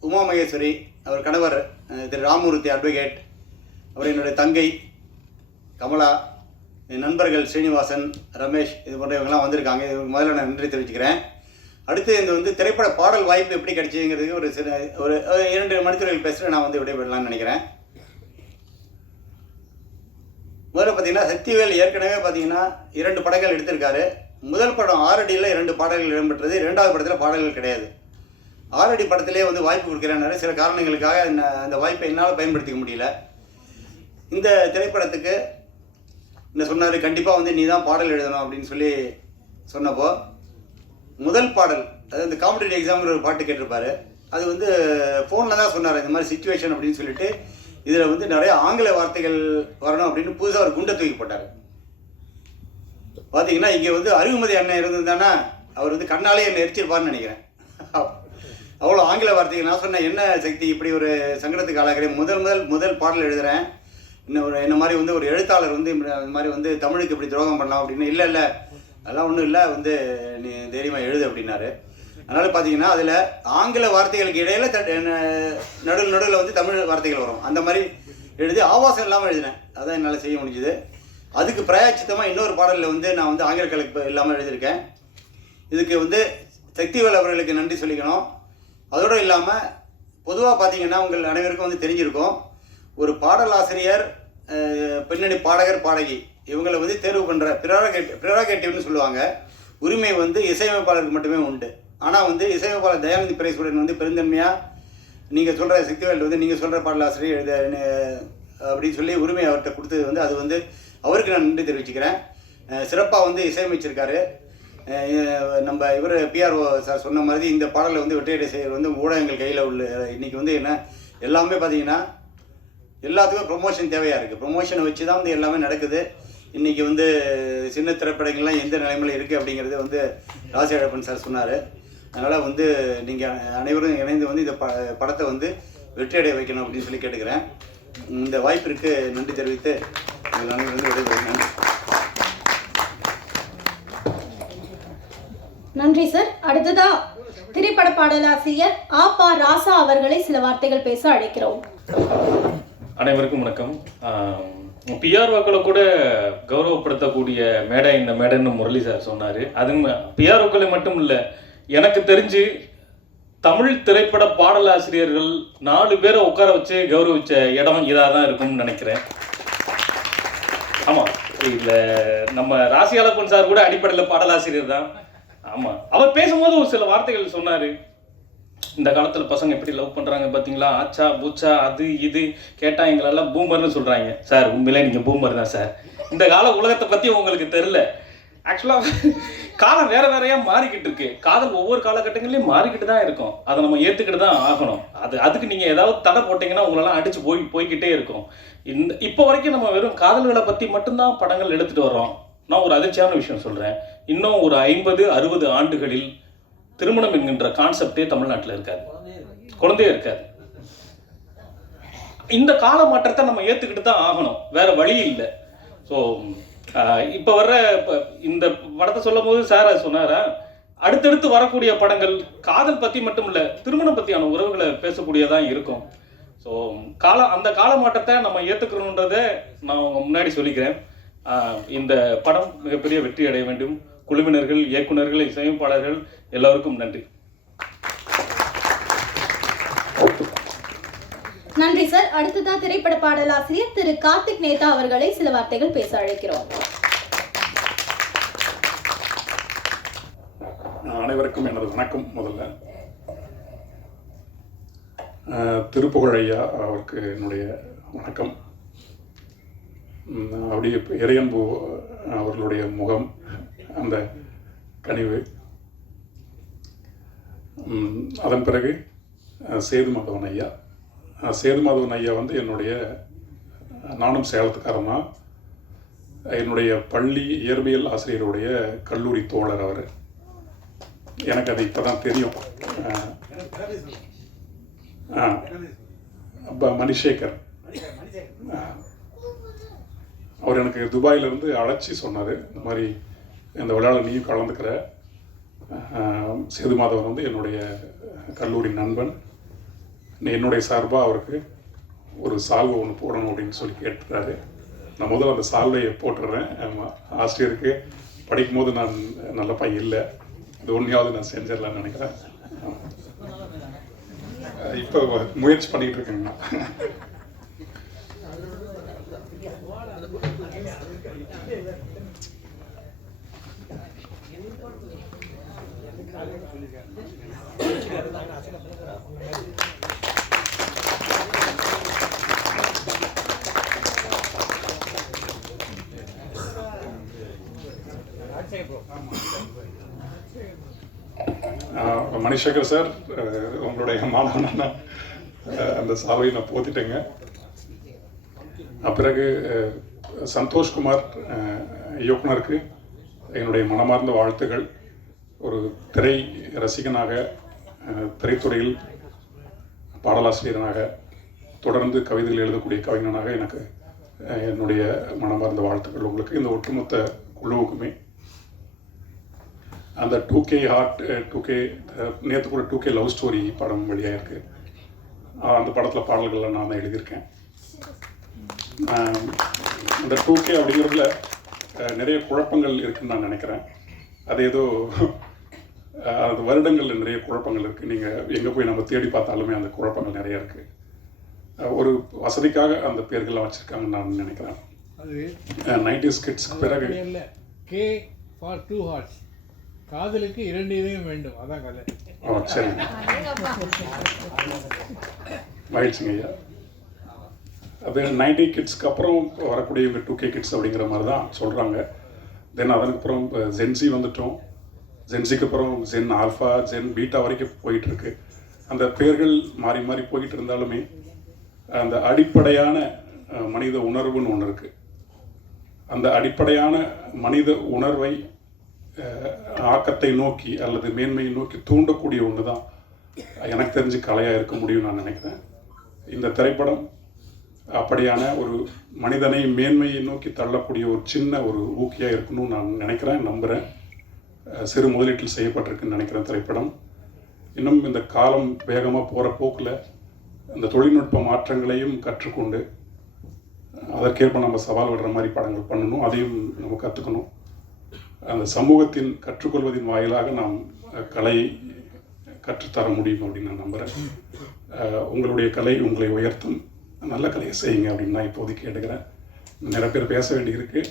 உமா மகேஸ்வரி, அவர் கணவர் திரு ராமூர்த்தி அட்வொகேட், அவர் என்னுடைய தங்கை கமலா, என் நண்பர்கள் ஸ்ரீனிவாசன், ரமேஷ், இது போன்றவங்கெல்லாம் வந்திருக்காங்க. இதுக்கு முதல்ல நான் நன்றி தெரிவிச்சுக்கிறேன். அடுத்து இந்த வந்து திரைப்பட பாடல் வாய்ப்பு எப்படி கிடைச்சிங்கிறதுக்கு ஒரு 2 மணித்துறைகள் பேசுகிற நான் வந்து விடைபெறலாம்னு நினைக்கிறேன். முதல்ல பார்த்தீங்கன்னா சக்திவேல் ஏற்கனவே பார்த்தீங்கன்னா 2 படங்கள் எடுத்திருக்காரு. முதல் படம் 6 அடியில் 2 பாடல்கள் இடம்பெற்றது. 2வது படத்தில் பாடல்கள் கிடையாது. 6 அடி படத்திலே வந்து வாய்ப்பு கொடுக்குறேன்னாரு. சில காரணங்களுக்காக அந்த வாய்ப்பை என்னால் பயன்படுத்திக்க முடியல. இந்த திரைப்படத்துக்கு என்ன சொன்னார், கண்டிப்பாக வந்து நீ தான் பாடல் எழுதணும் அப்படின்னு சொல்லி சொன்னப்போ முதல் பாடல், அதாவது இந்த காம்படிட்டிவ் எக்ஸாம்ங்கிற ஒரு பாட்டு கேட்டிருப்பாரு. அது வந்து ஃபோனில் தான் சொன்னார், இந்த மாதிரி சிச்சுவேஷன் அப்படின்னு சொல்லிட்டு இதில் வந்து நிறைய ஆங்கில வார்த்தைகள் வரணும் அப்படின்னு புதுசாக ஒரு குண்டை தூக்கி போட்டார். பார்த்தீங்கன்னா இங்கே வந்து அறிவுமதி அண்ணன் இருந்ததுதானே, அவர் வந்து கண்ணாலே என்னை எரிச்சிருப்பார்னு நினைக்கிறேன். அவ்வளோ ஆங்கில வார்த்தைகள். நான் சொன்னேன், என்ன சக்தி இப்படி ஒரு சங்கடத்துக்கு ஆளாகிறேன், முதல் பாடல் எழுதுகிறேன், என்ன மாதிரி வந்து ஒரு எழுத்தாளர் வந்து இந்த மாதிரி வந்து தமிழுக்கு இப்படி துரோகம் பண்ணலாம் அப்படின்னு. இல்லை அதெல்லாம் ஒன்றும் இல்லை, வந்து நீ தைரியமாக எழுது அப்படின்னாரு. அதனால் பார்த்தீங்கன்னா அதில் ஆங்கில வார்த்தைகளுக்கு இடையில் நடுவில் வந்து தமிழ் வார்த்தைகள் வரும். அந்த மாதிரி எழுதி ஆபாசம் இல்லாமல் எழுதினேன். அதான் என்னால் செய்ய முடிஞ்சுது. அதுக்கு பிரயாச்சித்தமாக இன்னொரு பாடலில் வந்து நான் வந்து ஆங்கில கலப்பு இல்லாமல் எழுதியிருக்கேன். இதுக்கு வந்து சக்திவேல் அவர்களுக்கு நன்றி சொல்லிக்கணும். அதோடு இல்லாமல் பொதுவாக பார்த்தீங்கன்னா உங்கள் அனைவருக்கும் வந்து தெரிஞ்சிருக்கும், ஒரு பாடலாசிரியர், பின்னணி பாடகர், பாடகி இவங்களை வந்து தேர்வு பண்ணுற ப்ரெரோகேட்டிவ்னு சொல்லுவாங்க. உரிமை வந்து இசையமைப்பாளருக்கு மட்டுமே உண்டு. ஆனால் வந்து இசையமைப்பாளர் தயானந்த் பிரைஸுடன் வந்து பெருந்தன்மையாக நீங்கள் சொல்கிற சக்திவேல் வந்து நீங்கள் சொல்கிற பாடலாசிரியர் எழுத அப்படின்னு சொல்லி உரிமை அவர்கிட்ட கொடுத்தது வந்து அது வந்து அவருக்கு நான் நன்றி தெரிவிச்சுக்கிறேன். சிறப்பாக வந்து இசையமைச்சிருக்காரு. நம்ம இவர் பிஆர்ஓ சார் சொன்ன மாதிரி இந்த பாடலை வந்து வெற்றியடை செய்கிறது வந்து ஊடகங்கள் கையில் உள்ள. இன்றைக்கி வந்து என்ன எல்லாமே பார்த்தீங்கன்னா எல்லாத்துக்கும் ப்ரொமோஷன் தேவையாக இருக்குது. ப்ரொமோஷனை வச்சு தான் வந்து எல்லாமே நடக்குது. இன்றைக்கி வந்து சின்ன திரைப்படங்கள்லாம் எந்த நிலைமையில் இருக்குது அப்படிங்கிறது வந்து ராசி அழகப்பன் சார் சொன்னார். அதனால் வந்து நீங்கள் அனைவரும் இணைந்து வந்து இந்த படத்தை வந்து வெற்றியடைய வைக்கணும் அப்படின்னு சொல்லி கேட்டுக்கிறேன். இந்த வாய்ப்பிற்கு நன்றி தெரிவித்து அனைவரும் வந்து விடைபெறுகிறேன். நன்றி சார். அடுத்ததா திரைப்பட பாடலாசிரியர் ஆ.பா. ராசா அவர்களை சில வார்த்தைகள் பேச அழைக்கிறோம். அனைவருக்கும் வணக்கம். பிஆர்ஓக்களை கூட கௌரவப்படுத்தக்கூடிய மேடை இந்த மேடைன்னு முரளி சார் சொன்னார். அது பிஆர்ஓக்களை மட்டும் இல்லை, எனக்கு தெரிஞ்சு தமிழ் திரைப்பட பாடலாசிரியர்கள் 4 பேரை உட்கார வச்சு கௌரவிச்ச இடம் இதாக தான் இருக்கும்னு நினைக்கிறேன். ஆமாம், இதில் நம்ம ராசி அழகப்பன் சார் கூட அடிப்படையில் பாடலாசிரியர் தான். ஆமாம், அவர் பேசும்போது ஒரு சில வார்த்தைகள் சொன்னார். இந்த காலத்தில் பசங்க எப்படி லவ் பண்ணுறாங்க பார்த்தீங்களா, ஆச்சா பூச்சா அது இது கேட்டால் எங்களெல்லாம் பூமர்னு சொல்கிறாங்க. சார் உண்மையிலே நீங்கள் பூமர் தான் சார். இந்த கால உலகத்தை பற்றி உங்களுக்கு தெரில. ஆக்சுவலாக காலம் வேறு வேறையாக மாறிக்கிட்டு இருக்கு. காதல் ஒவ்வொரு காலகட்டங்களையும் மாறிக்கிட்டு தான் இருக்கும். அதை நம்ம ஏற்றுக்கிட்டு தான் ஆகணும். அதுக்கு நீங்கள் ஏதாவது தடை போட்டிங்கன்னா உங்களெல்லாம் அடித்து போய்கிட்டே இருக்கும். இப்போ வரைக்கும் நம்ம வெறும் காதல்களை பற்றி மட்டும்தான் படங்கள் எடுத்துகிட்டு வர்றோம். நான் ஒரு அதிர்ச்சியான விஷயம் சொல்கிறேன். இன்னும் ஒரு 50-60 ஆண்டுகளில் திருமணம் என்கின்ற கான்செப்டே தமிழ்நாட்டில் இருக்காது, குழந்தையே இருக்காது. இந்த கால மாற்றத்தை நம்ம ஏற்றுக்கிட்டு தான் ஆகணும், வேற வழி இல்லை. ஸோ இப்போ இந்த படத்தை சொல்லும் போது சார் சொன்னாரா, அடுத்தடுத்து வரக்கூடிய படங்கள் காதல் பற்றி மட்டும் இல்லை, திருமணம் பற்றியான உறவுகளை பேசக்கூடியதான் இருக்கும். ஸோ அந்த கால மாற்றத்தை நம்ம ஏற்றுக்கணுன்றதை நான் முன்னாடி சொல்லிக்கிறேன். இந்த படம் மிகப்பெரிய வெற்றி அடைய வேண்டும். குழுவினர்கள், இயக்குநர்கள், இசையமைப்பாளர்கள் எல்லோருக்கும் நன்றி. நன்றி சார். அடுத்ததான் திரைப்பட பாடலாசிரியர் திரு கார்த்திக் நேதா அவர்களை சில வார்த்தைகள் பேச அழைக்கிறோம். அனைவருக்கும் எனது வணக்கம். முதல்ல திருப்புகழ் ஐயா அவருக்கு என்னுடைய வணக்கம். அப்படியே இறையன்பு அவர்களுடைய முகம், அந்த கனிவு. அதன் பிறகு சேதுமாதவன் ஐயா. சேதுமாதவன் ஐயா வந்து நானும் சேலத்துக்காரன் தான். என்னுடைய பள்ளி இயற்பியல் ஆசிரியருடைய கல்லூரி தோழர் அவர். எனக்கு அது இப்போ தான் தெரியும். மணிசேகர் அவர் எனக்கு துபாயிலேருந்து அழைச்சி சொன்னார், இந்த மாதிரி இந்த விழாவில் நீயும் கலந்துக்கிற. சேதுமாதவன் வந்து என்னுடைய கல்லூரி நண்பன், என்னுடைய சார்பாக அவருக்கு ஒரு சால்வை ஒன்று போடணும் அப்படின்னு சொல்லி கேட்டுறாரு. நான் முதல்ல அந்த சால்வையை போட்டுடுறேன். ஆசிரியருக்கு படிக்கும்போது நான் நல்ல பையன் இல்லை, இது ஒன்றையாவது நான் செஞ்சிடலான்னு நினைக்கிறேன். இப்போ முயற்சி பண்ணிகிட்டு இருக்கேங்கண்ணா. மணிசேகர் சார், உங்களுடைய மாணவனான அந்த சாவை நான் போத்திட்டேங்க. பிறகு சந்தோஷ்குமார் இயக்குனருக்கு என்னுடைய மனமார்ந்த வாழ்த்துக்கள். ஒரு திரை ரசிகனாக, திரைத்துறையில் பாடலாசிரியனாக, தொடர்ந்து கவிதைகள் எழுதக்கூடிய கவிஞனாக எனக்கு என்னுடைய மனமார்ந்த வாழ்த்துக்கள் உங்களுக்கு, இந்த ஒட்டுமொத்த குழுவுக்குமே. அந்த 2K ஹார்ட் 2K நேற்று கூட 2K லவ் ஸ்டோரி படம் வெளியாக இருக்குது. அந்த படத்தில் பாடல்கள்லாம் நான் தான் எழுதியிருக்கேன். இந்த 2K அப்படிங்கிறதுல நிறைய குழப்பங்கள் இருக்குதுன்னு நான் நினைக்கிறேன். அது ஏதோ அது வருடங்களில் நிறைய குழப்பங்கள் இருக்குது. நீங்கள் எங்கே போய் நம்ம தேடி பார்த்தாலுமே அந்த குழப்பங்கள் நிறைய இருக்குது. ஒரு வசதிக்காக அந்த பேர்கள்லாம் வச்சுருக்காங்கன்னு நான் நினைக்கிறேன். அது 90s கிட்ஸ்க்கு பிறகு K for 2 hearts, காதலுக்கு 2 இதயம் வேண்டும், அதான் கதை. ஓ சரி, மகிழ்ச்சிங்க ஐயா. அது 90 கிட்ஸ்க்கு அப்புறம் வரக்கூடிய இந்த 2K கிட்ஸ் அப்படிங்கிற மாதிரி தான் சொல்கிறாங்க. தென் அதற்கப்புறம் ஜென்சி வந்துட்டோம். ஜென்சிக்கு அப்புறம் ஜென் ஆல்ஃபா, ஜென் பீட்டா வரைக்கும் போயிட்டுருக்கு. அந்த பேர்கள் மாறி மாறி போய்கிட்டு இருந்தாலுமே அந்த அடிப்படையான மனித உணர்வுன்னு ஒன்று இருக்குது. அந்த அடிப்படையான மனித உணர்வை ஆக்கத்தை நோக்கி அல்லது மேன்மையை நோக்கி தூண்டக்கூடிய ஒன்று தான் எனக்கு தெரிஞ்சு கலையாக இருக்க முடியும்னு நான் நினைக்கிறேன். இந்த திரைப்படம் அப்படியான ஒரு மனிதனை மேன்மையை நோக்கி தள்ளக்கூடிய ஒரு சின்ன ஒரு ஊக்கியாக இருக்கணும்னு நான் நினைக்கிறேன், நம்புகிறேன். சிறு முதலீட்டில் செய்யப்பட்டிருக்குன்னு நினைக்கிறேன் திரைப்படம். இன்னும் இந்த காலம் வேகமாக போகிற போக்கில் இந்த தொழில்நுட்ப மாற்றங்களையும் கற்றுக்கொண்டு அதற்கேற்ப நம்ம சவால் விடுற மாதிரி படங்கள் பண்ணணும், அதையும் நம்ம கற்றுக்கணும். அந்த சமூகத்தின் கற்றுக்கொள்வதின் வாயிலாக நாம் கலையை கற்றுத்தர முடியும் அப்படின்னு நான் நம்புகிறேன். உங்களுடைய கலை உங்களை உயர்த்தும், நல்ல கலையை செய்யுங்க அப்படின்னு நான் இப்போதைக்கு கேட்டுக்கிறேன். நிறைய பேர் பேச வேண்டியிருக்கு.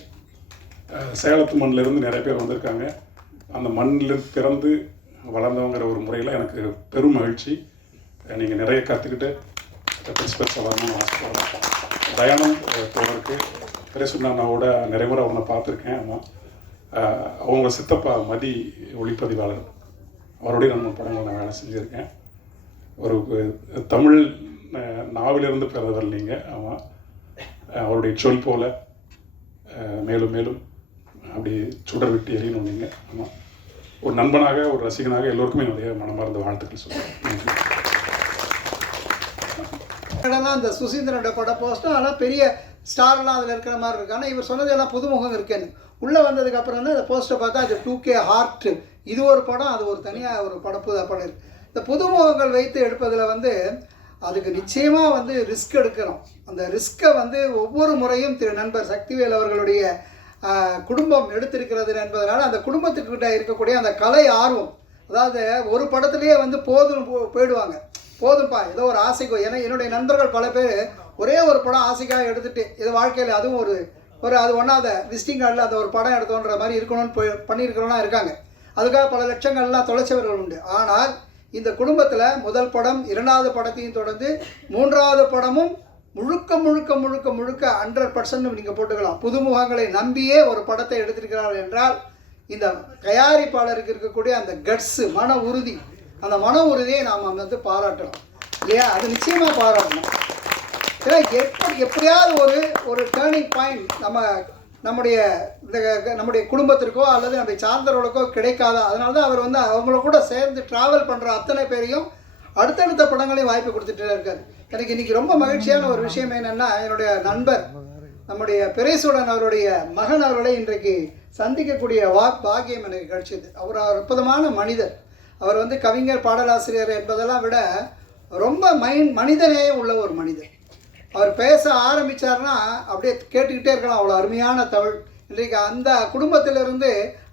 சேலத்து மண்ணிலிருந்து நிறைய பேர் வந்திருக்காங்க. அந்த மண்ணில் பிறந்து வளர்ந்தவங்கிற ஒரு முறையில் எனக்கு பெரும் மகிழ்ச்சி. நீங்கள் நிறைய கற்றுக்கிட்டு பெருசாக வரணும்னு ஆசைப்படுறேன். தயானம் தோழருக்கு பெரியசுண்ணாவோட நிறைமுறை அவனை பார்த்துருக்கேன். ஆனால் அவங்க சித்தப்பா மதி ஒளிப்பதிவாளர், அவருடைய நம்ம படங்கள் நான் வேலை செஞ்சுருக்கேன். ஒரு தமிழ் நாவிலிருந்து பிறந்தவர் நீங்கள். ஆமாம், அவருடைய சொல் போல மேலும் மேலும் அப்படி சுடர் விட்டு எரியணும் நீங்கள். ஆமாம், ஒரு நண்பனாக ஒரு ரசிகனாக எல்லோருக்குமே என்னுடைய மனமார்ந்த வாழ்த்துக்கள் சொல்லுவேன். அந்த சுசீந்திரனோட படம் போஸ்ட்டும் ஆனால் பெரிய ஸ்டார்லாம் அதில் இருக்கிற மாதிரி இருக்கு. ஆனால் இவர் சொன்னதெல்லாம் புதுமுகம் இருக்குன்னு உள்ளே வந்ததுக்கு அப்புறம் தான் இந்த போஸ்ட்டை பார்த்தா அது 2K ஹார்ட், இது ஒரு படம், அது ஒரு தனியாக ஒரு படம் இருக்குது. இந்த புதுமுகங்கள் வைத்து எடுப்பதில் வந்து அதுக்கு நிச்சயமாக வந்து ரிஸ்க் எடுக்கணும். அந்த ரிஸ்க்கை வந்து ஒவ்வொரு முறையும் திரு நண்பர் சக்திவேல் அவர்களுடைய குடும்பம் எடுத்திருக்கிறது என்பதனால அந்த குடும்பத்துக்கிட்ட இருக்கக்கூடிய அந்த கலை ஆர்வம், அதாவது ஒரு படத்துலேயே வந்து போயிடுவாங்க, போதும்ப்பா ஏதோ ஒரு ஆசைக்கோ. ஏன்னா என்னுடைய நண்பர்கள் பல பேர் ஒரே ஒரு படம் ஆசைக்காக எடுத்துகிட்டு இது வாழ்க்கையில் அதுவும் ஒரு அது ஒன்றாவது விசிட்டிங் கார்டில் அந்த ஒரு படம் எடுத்தோன்ற மாதிரி இருக்கணும்னு பண்ணியிருக்கிறவனா இருக்காங்க. அதுக்காக பல லட்சங்கள்லாம் தொலைச்சவர்கள் உண்டு. ஆனால் இந்த குடும்பத்தில் முதல் படம், இரண்டாவது படத்தையும் தொடர்ந்து மூன்றாவது படமும் முழுக்க முழுக்க முழுக்க முழுக்க 100% நீங்கள் போட்டுக்கலாம். புதுமுகங்களை நம்பியே ஒரு படத்தை எடுத்திருக்கிறார்கள் என்றால் இந்த தயாரிப்பாளருக்கு இருக்கக்கூடிய அந்த கட்ஸு, மன உறுதி, அந்த மன உறுதியை நாம் வந்து பாராட்டணும் இல்லையா? அது நிச்சயமாக பாராட்டணும். ஏன்னா எப்படியாவது ஒரு டேர்னிங் பாயிண்ட் நம்முடைய குடும்பத்திற்கோ அல்லது நம்மை சார்ந்தவர்களுக்கோ கிடைக்காதா. அதனால தான் அவர் வந்து அவங்கள கூட சேர்ந்து ட்ராவல் பண்ணுற அத்தனை பேரையும் அடுத்தடுத்த படங்களையும் வாய்ப்பு கொடுத்துட்டே இருக்கார். எனக்கு இன்றைக்கி ரொம்ப மகிழ்ச்சியான ஒரு விஷயம் என்னென்னா, என்னுடைய நண்பர் நம்முடைய பெரியசுடன் அவருடைய மகன் அவர்களை இன்றைக்கு சந்திக்கக்கூடிய பாக்கியம் எனக்கு கிடைச்சிது. அவர் அற்புதமான மனிதர். அவர் வந்து கவிஞர், பாடலாசிரியர் என்பதெல்லாம் விட ரொம்ப மனிதனே உள்ள ஒரு மனிதர். அவர் பேச ஆரம்பித்தார்னா அப்படியே கேட்டுக்கிட்டே இருக்கலாம், அவ்வளோ அருமையான தமிழ். இன்றைக்கு அந்த குடும்பத்திலிருந்து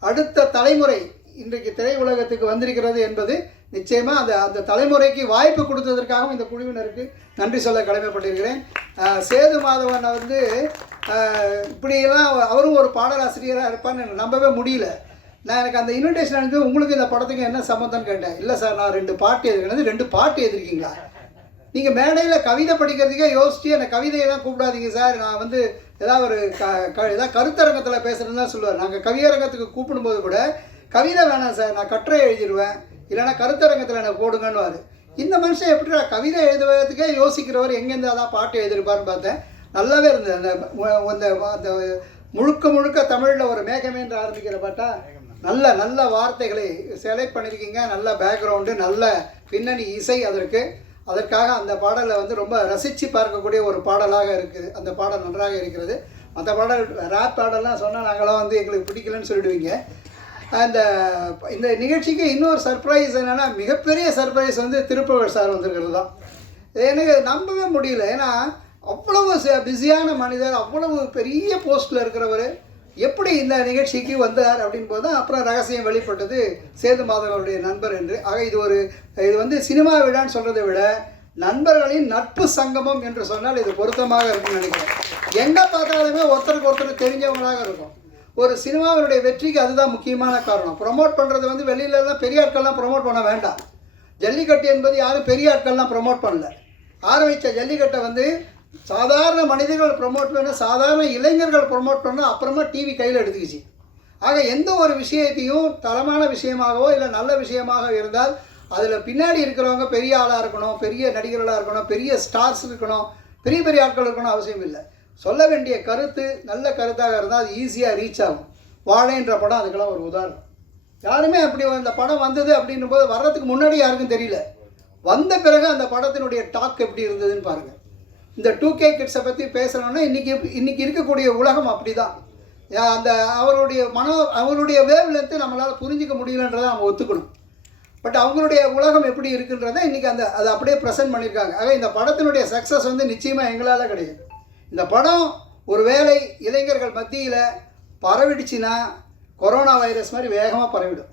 அடுத்த தலைமுறை இன்றைக்கு திரையுலகத்துக்கு வந்திருக்கிறது என்பது நிச்சயமாக அந்த தலைமுறைக்கு வாய்ப்பு கொடுத்ததற்காகவும் இந்த குழுவினருக்கு நன்றி சொல்ல கடமைப்பட்டிருக்கிறேன். சேது மாதவன் வந்து இப்படியெல்லாம் அவரும் ஒரு பாடலாசிரியராக இருப்பான்னு எனக்கு நம்பவே முடியல. எனக்கு அந்த இன்விடேஷன் அனுப்பி உங்களுக்கு இந்த படத்துக்கு என்ன சம்மந்தம்னு கேட்டேன். இல்லை சார், நான் 2 பாட்டு எழுதுகிறது. 2 பாட்டு எழுதிருக்கீங்களா? நீங்கள் மேடையில் கவிதை படிக்கிறதுக்கே யோசிச்சு என்னை கவிதையெல்லாம் கூப்பிடாதீங்க சார், நான் வந்து ஏதாவது ஒரு ஏதாவது கருத்தரங்கத்தில் பேசுகிறேன்னு தான் சொல்லுவார். நாங்கள் கவியரங்கத்துக்கு கூப்பிடும்போது கூட கவிதை வேணாம் சார், நான் கட்டுரை எழுதிடுவேன், இல்லைனா கருத்தரங்கத்தில் எனக்கு போடுங்கன்னுவார். இந்த மனுஷன் எப்படி கவிதை எழுதுவதற்கே யோசிக்கிறவர் எங்கேருந்து அதான் பாட்டு எழுதியிருப்பார்னு பார்த்தேன். நல்லாவே இருந்தது. அந்த முழுக்க முழுக்க தமிழில் ஒரு மேகமேன்று ஆரம்பிக்கிற பாட்டா நல்ல நல்ல வார்த்தைகளை செலக்ட் பண்ணியிருக்கீங்க. நல்ல பேக்ரவுண்டு, நல்ல பின்னணி இசை அதற்காக அந்த பாடலை வந்து ரொம்ப ரசித்து பார்க்கக்கூடிய ஒரு பாடலாக இருக்குது. அந்த பாடல் நன்றாக இருக்கிறது. மற்ற பாடல் ரேப் பாடல்லாம் சொன்னால் நாங்களாம் வந்து எங்களுக்கு பிடிக்கலன்னு சொல்லிடுவீங்க. இந்த நிகழ்ச்சிக்கு இன்னொரு சர்ப்ரைஸ் என்னென்னா, மிகப்பெரிய சர்ப்ரைஸ் வந்து திருப்புகழ் சார் வந்திருக்கிறது தான். எனக்கு நம்பவே முடியல. ஏன்னா அவ்வளவு பிஸியான மனிதர், அவ்வளவு பெரிய போஸ்ட்டில் இருக்கிறவர் எப்படி இந்த நிகழ்ச்சிக்கு வந்தார் அப்படின் போது தான் அப்புறம் ரகசியம் வெளிப்பட்டது சேது மாதவனுடைய நண்பர் என்று. ஆக இது வந்து சினிமா விழான்னு சொல்கிறதை விட நண்பர்களின் நட்பு சங்கமம் என்று சொன்னால் இது பொருத்தமாக இருக்குன்னு நினைக்கிறேன். எங்கே பார்த்தாலுமே ஒருத்தருக்கு ஒருத்தர் தெரிஞ்சவங்களாக இருக்கும். ஒரு சினிமாவினுடைய வெற்றிக்கு அதுதான் முக்கியமான காரணம். ப்ரொமோட் பண்ணுறது வந்து வெளியிலலாம் பெரிய ஆட்கள்லாம் ப்ரொமோட் பண்ண வேண்டாம். ஜல்லிக்கட்டு என்பது யாரும் பெரிய ஆட்கள்லாம் ப்ரொமோட் பண்ணல. ஆரம்பித்த ஜல்லிக்கட்டை வந்து சாதாரண மனிதர்கள் ப்ரொமோட் பண்ண, சாதாரண இளைஞர்கள் ப்ரொமோட் பண்ண, அப்புறமா டிவி கையில் எடுத்துக்கிச்சு. ஆக எந்த ஒரு விஷயத்தையும் தரமான விஷயமாகவோ இல்லை நல்ல விஷயமாக இருந்தால் அதில் பின்னாடி இருக்கிறவங்க பெரிய ஆளாக இருக்கணும், பெரிய நடிகர்களாக இருக்கணும், பெரிய ஸ்டார்ஸ் இருக்கணும், பெரிய பெரிய ஆட்கள் இருக்கணும் அவசியம் இல்லை. சொல்ல வேண்டிய கருத்து நல்ல கருத்தாக இருந்தால் அது ஈஸியாக ரீச் ஆகும். வாழைன்ற படம் அதுக்கெல்லாம் ஒரு உதாரணம். யாருமே அப்படி அந்த படம் வந்தது அப்படின்னும் போது வர்றதுக்கு முன்னாடி யாருக்கும் தெரியல. வந்த பிறகு அந்த படத்தினுடைய டாக் எப்படி இருந்ததுன்னு பாருங்கள். இந்த 2K கிட்ஸை பற்றி பேசணுன்னா இன்றைக்கி இருக்கக்கூடிய உலகம் அப்படி தான். அந்த அவருடைய வேவ் லென்த்து நம்மளால் புரிஞ்சிக்க முடியலன்றதை நம்ம ஒத்துக்கணும். பட் அவங்களுடைய உலகம் எப்படி இருக்குன்றதை இன்றைக்கி அதை அப்படியே ப்ரெசென்ட் பண்ணியிருக்காங்க. ஆக இந்த படத்தினுடைய சக்ஸஸ் வந்து நிச்சயமாக எங்களால் கிடையாது. இந்த படம் ஒரு வேளை இளைஞர்கள் மத்தியில் பரவிடுச்சுன்னா கொரோனா வைரஸ் மாதிரி வேகமாக பரவிடும்.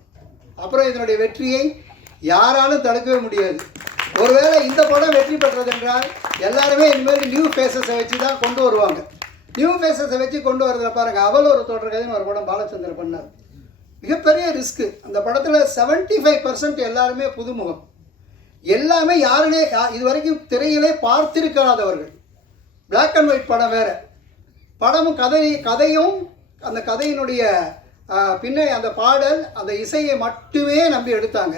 அப்புறம் இதனுடைய வெற்றியை யாராலும் தடுக்கவே முடியாது. ஒருவேளை இந்த படம் வெற்றி பெற்றது என்றால் எல்லாருமே இனிமேல் நியூ ஃபேஸஸை வச்சு தான் கொண்டு வருவாங்க. நியூ ஃபேஸஸை வச்சு கொண்டு வரதில் பாருங்கள், அவள் ஒரு தொடர்கதைன்னு ஒரு படம் பாலச்சந்தர் பண்ணார். மிகப்பெரிய ரிஸ்க்கு. அந்த படத்தில் 75% எல்லாருமே புதுமுகம். எல்லாமே யாருனே இது வரைக்கும் திரையிலே பார்த்திருக்காதவர்கள். Black and ஒயிட் படம் வேறு, படமும் கதையும் அந்த கதையினுடைய அந்த பாடல் அந்த இசையை மட்டுமே நம்பி எடுத்தாங்க.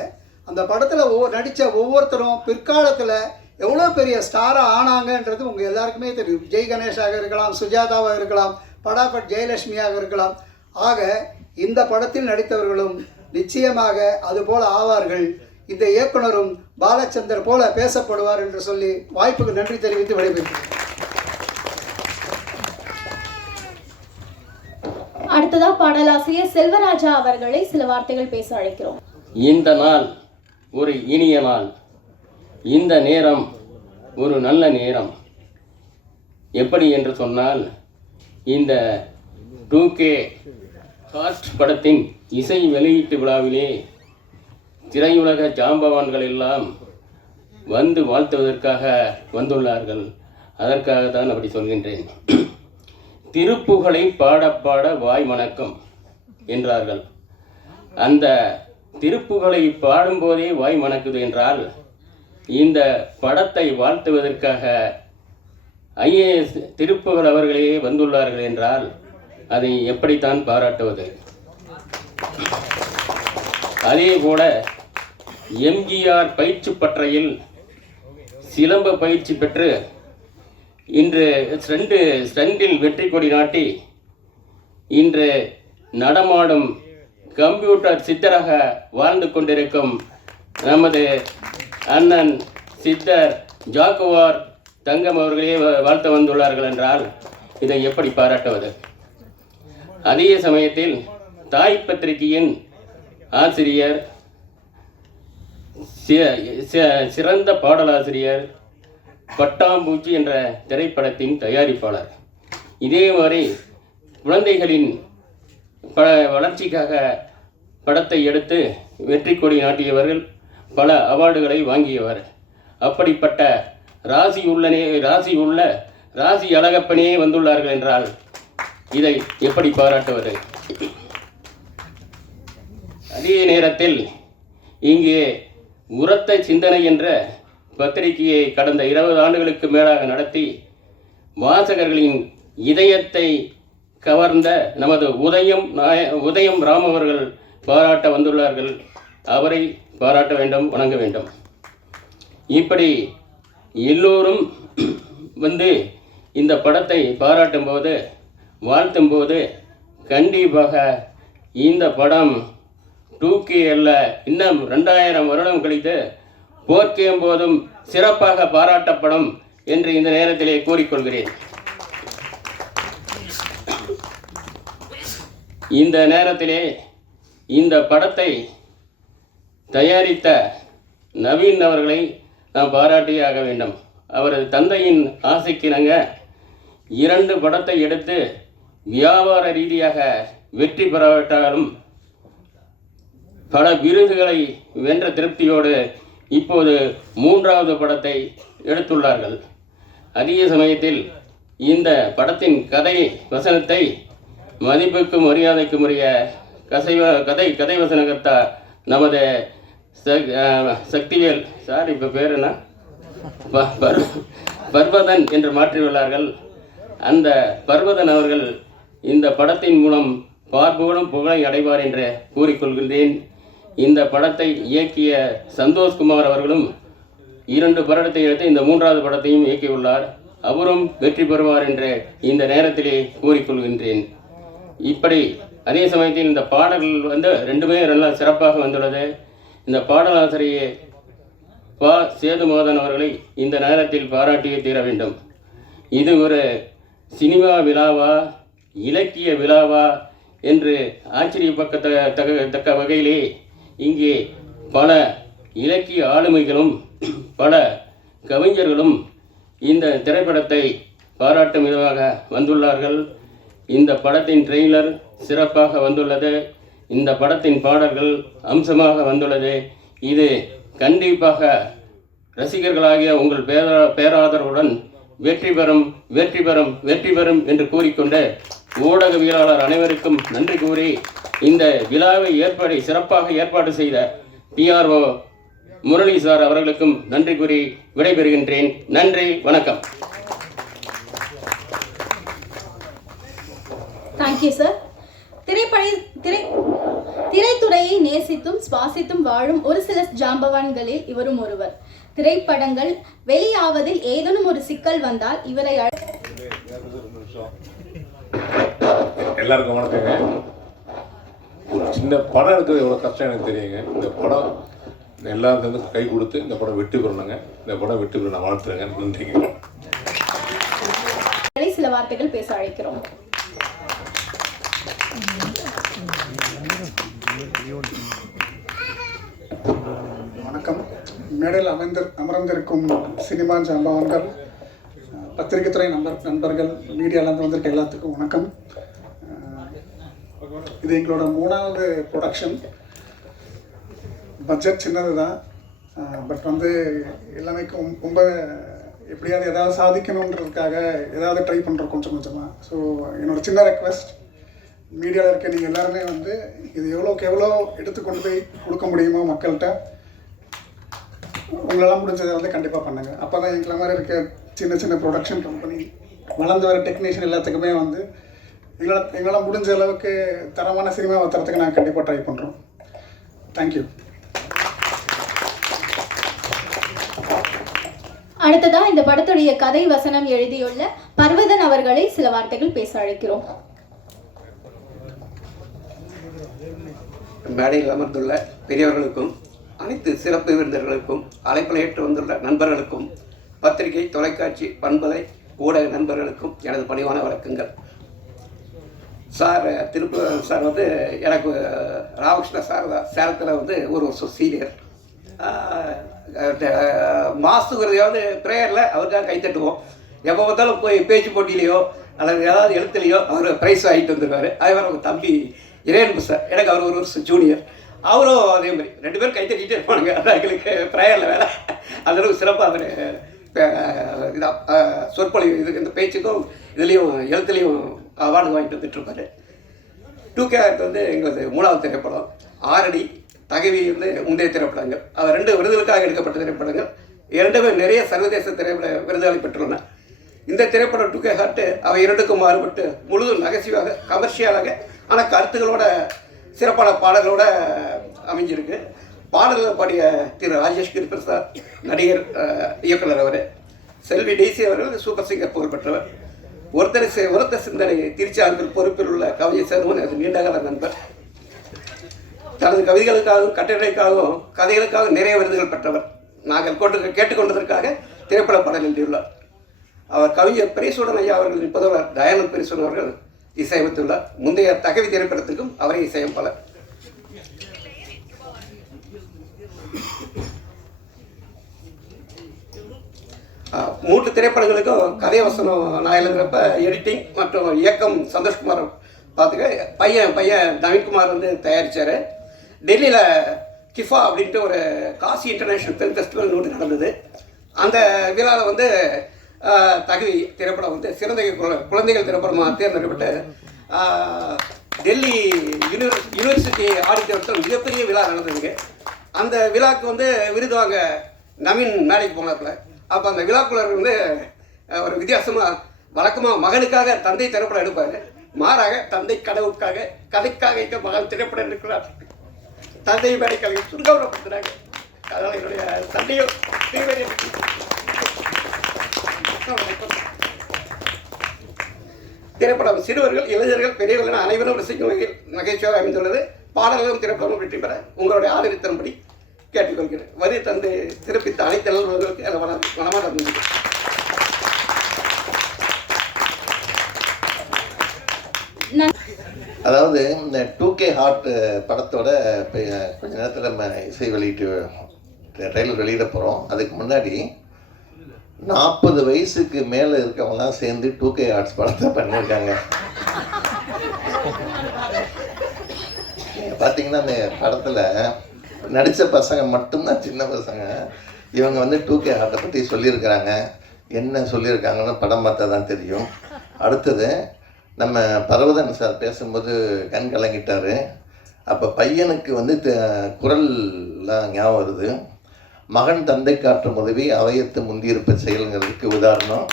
அந்த படத்தில் நடித்த ஒவ்வொருத்தரும் பிற்காலத்தில் எவ்வளோ பெரிய ஸ்டாராக ஆனாங்கன்றது உங்கள் எல்லாருக்குமே தெரியும். ஜெய் கணேஷாக இருக்கலாம், சுஜாதாவாக இருக்கலாம், படாபட் ஜெயலட்சுமியாக இருக்கலாம். ஆக இந்த படத்தில் நடித்தவர்களும் நிச்சயமாக அதுபோல் ஆவார்கள். இந்த இயக்குனரும் பாலச்சந்தர் போல பேசப்படுவார் என்று சொல்லி வாய்ப்புக்கு நன்றி தெரிவித்து விடைபெறுகிறேன். அடுத்ததா பாடலாசிரியர் செல்வராஜா அவர்களை சில வார்த்தைகள் பேச அழைக்கிறோம். இந்த நாள் ஒரு இனிய நாள், இந்த நேரம் ஒரு நல்ல நேரம். எப்படி என்று சொன்னால், இந்த 2K ஹார்ட் படத்தின் இசை வெளியீட்டு விழாவிலே திரையுலக ஜாம்பவான்கள் எல்லாம் வந்து வாழ்த்துவதற்காக வந்துள்ளார்கள். அதற்காக தான் அப்படி சொல்கின்றேன். திருப்புகழை பாட பாட வாய் வணக்கம் என்றார்கள். அந்த திருப்புகழை பாடும்போதே வாய் மணக்குது என்றால், இந்த படத்தை வாழ்த்துவதற்காக ஐஏஎஸ் திருப்புகழ் அவர்களே வந்துள்ளார்கள் என்றால் அதை எப்படித்தான் பாராட்டுவது? அதே போல எம்ஜிஆர் பயிற்சி பட்டறையில் சிலம்ப பயிற்சி பெற்று இன்று ஸ்டண்டில் வெற்றி கொடி நாட்டி இன்று நடமாடும் கம்ப்யூட்டர் சித்தராக வாழ்ந்து கொண்டிருக்கும் நமது அண்ணன் சித்தர் ஜாக்குவார் தங்கம் அவர்களே வாழ்த்து வந்துள்ளார்கள் என்றால் இதை எப்படி பாராட்டுவது? அதே சமயத்தில் தாய் பத்திரிகையின் ஆசிரியர், சிறந்த பாடலாசிரியர், பட்டாம்பூச்சி என்ற திரைப்படத்தின் தயாரிப்பாளர், இதே மாதிரி குழந்தைகளின் வளர்ச்சிக்காக படத்தை எடுத்து வெற்றி கொடி நாட்டியவர்கள், பல அவார்டுகளை வாங்கியவர். அப்படிப்பட்ட ராசி அழகப்பனே வந்துள்ளார்கள் என்றால் இதை எப்படி பாராட்டுவது? அதே நேரத்தில் இங்கே உரத்த சிந்தனை என்ற பத்திரிகையை கடந்த 20 ஆண்டுகளுக்கு மேலாக நடத்தி வாசகர்களின் இதயத்தை கவர்ந்த நமது உதயம் ராம் அவர்கள் பாராட்ட வந்துள்ளார்கள். அவரை பாராட்ட வேண்டும், வணங்க வேண்டும். இப்படி எல்லோரும் வந்து இந்த படத்தை பாராட்டும் போது, வாழ்த்தும் போது, கண்டிப்பாக இந்த படம் 2K அல்ல, இன்னும் 2000 வருடம் கழித்து 4K போதும் சிறப்பாக பாராட்டப்படும் என்று இந்த நேரத்திலே கூறிக்கொள்கிறேன். இந்த நேரத்திலே இந்த படத்தை தயாரித்த நவீன் அவர்களை நாம் பாராட்டியே ஆக வேண்டும். அவரது தந்தையின் ஆசைக்கிணங்க 2 படத்தை எடுத்து வியாபார ரீதியாக வெற்றி பெறாவிட்டாலும் பல விருதுகளை வென்ற திருப்தியோடு இப்போது 3வது படத்தை எடுத்துள்ளார்கள். அதே சமயத்தில் இந்த படத்தின் கதை வசனத்தை மதிப்புக்கும் மரியாதைக்கும் உரிய கதை வசனகர்த்தா நமது சக்திவேல் சார், இப்போ பேர் என்ன, பர்வதன் என்று மாற்றியுள்ளார்கள். அந்த பர்வதன் அவர்கள் இந்த படத்தின் மூலம் பார்ப்போடும் புகழை அடைவார் என்று கூறிக்கொள்கின்றேன். இந்த படத்தை இயக்கிய சந்தோஷ்குமார் அவர்களும் 2 படத்தை எடுத்து இந்த 3வது படத்தையும் இயக்கியுள்ளார். அவரும் வெற்றி பெறுவார் என்று இந்த நேரத்திலே கூறிக்கொள்கின்றேன். இப்படி அதே சமயத்தில் இந்த பாடல்கள் வந்து 2மே நல்லா சிறப்பாக வந்துள்ளது. இந்த பாடலாசிரியர் பா. சேதுமாதன் அவர்களை இந்த நேரத்தில் பாராட்டியே தீர வேண்டும். இது ஒரு சினிமா விழாவா, இலக்கிய விழாவா என்று ஆச்சரியப்பக்கத்தக்க வகையிலே இங்கே பல இலக்கிய ஆளுமைகளும் பல கவிஞர்களும் இந்த திரைப்படத்தை பாராட்டும் விதமாக வந்துள்ளார்கள். இந்த படத்தின் ட்ரெய்லர் சிறப்பாக வந்துள்ளது. இந்த படத்தின் பாடல்கள் அம்சமாக வந்துள்ளது. இது கண்டிப்பாக ரசிகர்களாகிய உங்கள் பேராதரவுடன் வெற்றி பெறும் என்று கூறிக்கொண்டு ஊடகவியலாளர் அனைவருக்கும் நன்றி கூறி இந்த விழாவை சிறப்பாக ஏற்பாடு செய்த PRO முரளி சார் அவர்களுக்கும் நன்றி கூறி விடைபெறுகின்றேன். நன்றி, வணக்கம். Thank you sir. திரைத்துறையை நேசித்தும் சுவாசித்தும் வாழும் ஒரு சில ஜாம்பவான்களில் இவரும் ஒருவர். திரைப்படங்கள் வெளியாவதில் ஏதேனும் ஒரு சிக்கல் வந்தால் இவரை எல்லாருக்கும் வணக்கங்க. ஒரு சின்ன படம் எடுக்கிறது எவ்வளோ கஷ்டம் எனக்கு தெரியுங்க. இந்த படம் எல்லாருக்கும் கை கொடுத்து இந்த படம் வெற்றி பெறணுங்க. இந்த படம் வெற்றி பெற நான் வாழ்த்துறேங்க. நன்றிங்க. சில வார்த்தைகள் பேச அழைக்கிறோம். வணக்கம். மேடையில் அமர்ந்திருக்கும் சினிமா ஜாம்பவான்கள், பத்திரிகை துறை நண்பர்கள், மீடியாவிலேருந்து வந்திருக்க எல்லாத்துக்கும் வணக்கம். இது எங்களோட 3வது ப்ரொடக்ஷன். பட்ஜெட் சின்னது தான், பட் எல்லாமே ரொம்ப எப்படியாவது ஏதாவது சாதிக்கணுன்றதுக்காக ஏதாவது ட்ரை பண்ணுறோம் கொஞ்சம் கொஞ்சமாக. ஸோ என்னோடய சின்ன ரெக்வெஸ்ட், மீடியாவில் இருக்க நீங்கள் எல்லாருமே இது எவ்வளோக்கு எவ்வளோ எடுத்துக்கொண்டு போய் கொடுக்க முடியுமோ மக்கள்கிட்ட உங்களால் முடிஞ்சதை கண்டிப்பாக பண்ணுங்கள். அப்போ தான் எங்களை மாதிரி இருக்க சின்ன சின்ன ப்ரொடக்ஷன் கம்பெனி, வளர்ந்து வர டெக்னீஷியன் எல்லாத்துக்குமே எங்களால் முடிஞ்ச அளவுக்கு தரமான சினிமாவை தரத்துக்கு நாங்கள் கண்டிப்பாக ட்ரை பண்ணுறோம். தேங்க்யூ. அடுத்ததா இந்த படத்துடைய கதை வசனம் எழுதியுள்ள பர்வதன் அவர்களை சில வார்த்தைகள் பேச அழைக்கிறோம். மேடையில் அமர்ந்துள்ள பெரியவர்களுக்கும், அனைத்து சிறப்பு விருந்தினர்களுக்கும், அழைப்பில் ஏற்று வந்துள்ள நண்பர்களுக்கும், பத்திரிகை, தொலைக்காட்சி, பண்பலை, ஊடக நண்பர்களுக்கும் எனது பணிவான வணக்கங்கள். சார் திருப்பூர் சார் எனக்கு ராமகிருஷ்ண சார் தான் சேலத்தில் ஒரு வருஷம் சீனியர். மாசுங்கிறதையாவது ப்ரேயரில் அவர் தான் கைத்தட்டுவோம். எப்போ பார்த்தாலும் போய் பேச்சு போட்டியிலையோ அல்லது ஏதாவது எழுத்துலையோ அவர் ப்ரைஸ் வாங்கிட்டு வந்துருக்காரு. அதே மாதிரி அவங்க தம்பி இறையன்பு சார், எனக்கு அவர் ஒரு வருஷம் ஜூனியர். அவரும் அதே மாதிரி 2 பேரும் கைத்தட்டிகிட்டே இருப்பாங்க. அதான் எங்களுக்கு ப்ரேயரில் வேலை. அந்தளவுக்கு சிறப்பாக அவர் சொற்பொழிவு இந்த பேச்சுக்கும் இதுலேயும் எழுத்துலேயும் அவார்டு வாங்கிட்டு வந்துட்டுருப்பார். 2K எங்களது 3வது திரைப்படம். 6 அடி, தகவி முந்தைய திரைப்படங்கள். அவர் 2 விருதுகளுக்காக எடுக்கப்பட்ட திரைப்படங்கள். 2மே நிறைய சர்வதேச திரைப்பட விருதுகளை பெற்றுள்ளன. இந்த திரைப்படம் 2K ஹார்ட் அவை 2க்கும் மாறுபட்டு முழுதும் நகைச்சுவாக, கமர்ஷியலாக, ஆனால் கருத்துக்களோட சிறப்பான பாடல்களோட அமைஞ்சிருக்கு. பாடல்கள் பாடிய திரு ராஜேஷ் கிருஷ்ணசார், நடிகர், இயக்குனர் அவர். செல்வி டெய்சி அவர்கள் சூப்பர் சிங்கர் புகழ் பெற்றவர். ஒருத்த சிந்தனை திருச்சாந்தூர் பொறுப்பில் உள்ள கவிஞர் சர்வன் அது நீண்டகால நண்பர். தனது கவிதைகளுக்காகவும் கட்டுரைக்காகவும் கதைகளுக்காகவும் நிறைய விருதுகள் பெற்றவர். நாங்கள் கேட்டுக்கொண்டதற்காக திரைப்பட பாடல் எழுதியுள்ளார். அவர் கவிஞர் பெரியசூடன் ஐயா அவர்களின் புதல்வர் தயானந்த் பெரியசூடன் அவர்கள் இசையமைத்துள்ளார். முந்தைய தகவி திரைப்படத்துக்கும் அவரே இசையமைப்பாளர். மூன்று திரைப்படங்களுக்கும் கதை வசனம் நான் எழுதுகிறப்ப எடிட்டிங் மற்றும் இயக்கம் சந்தோஷ்குமார் பார்த்துக்க. பையன் நவீன்குமார் தயாரித்தார். டெல்லியில் கிஃபா அப்படின்ட்டு ஒரு காசி இன்டர்நேஷ்னல் ஃபிலிம் ஃபெஸ்டிவல் நடந்தது. அந்த விழாவில் தகுதி திரைப்படம் சிறந்த குழந்தைகள் திரைப்படமாக தேர்ந்தெடுக்கப்பட்டு டெல்லி யூனிவர்சிட்டி ஆடிட்டோரியத்தில் மிகப்பெரிய விழா நடந்ததுங்க. அந்த விழாவுக்கு விருது வாங்க நவீன் மேடைக்கு போனாப்புல. அப்போ அந்த விழாக்குள்ளர் ஒரு வித்தியாசமாக, வழக்கமாக மகனுக்காக தந்தை திரைப்படம் எடுப்பார். மாறாக தந்தை கனவுக்காக, கதைக்காக இந்த மகன் திரைப்படம் எடுக்கிறார். தந்தை மேடைக்காக சுருக்கப்படுத்துகிறாங்க. அதனால் என்னுடைய தந்தையும் திரைப்படம் சிறுவர்கள், இளைஞர்கள், பெரியவர்கள் என அனைவரும் ரசிக்கும் வகையில் நகைச்சுவையாக அமைந்துள்ளது. பாடல்களும் திரைப்படமும் வெற்றி பெற உங்களுடைய ஆதரித்தன்படி கேட்டுக்கொள்கிறேன். வரி தந்தை சிறப்பித்த அனைத்து நண்பர்களுக்கு மனமான நன்றி. அதாவது இந்த 2K ஹார்ட் படத்தோட கொஞ்ச நேரத்தில் நம்ம இசை வெளியிட்டு ட்ரெய்லர் வெளியிட போகிறோம். அதுக்கு முன்னாடி 40 வயசுக்கு மேலே இருக்கவங்களாம் சேர்ந்து 2K ஹார்ட்ஸ் படத்தை பண்ணியிருக்காங்க. பார்த்தீங்கன்னா அந்த படத்தில் நடித்த பசங்க மட்டும்தான் சின்ன பசங்க. இவங்க 2K ஹார்ட்டை பற்றி சொல்லியிருக்கிறாங்க. என்ன சொல்லியிருக்காங்கன்னு படம் பார்த்தா தான் தெரியும். அடுத்தது நம்ம பர்வதன் சார் பேசும்போது கண் கலங்கிட்டார். அப்போ பையனுக்கு குரல்லாம் ஞாபகம் வருது. மகன் தந்தை காற்றும் உதவி அவையத்து முந்தியிருப்ப செயலுங்கிறதுக்கு உதாரணம்.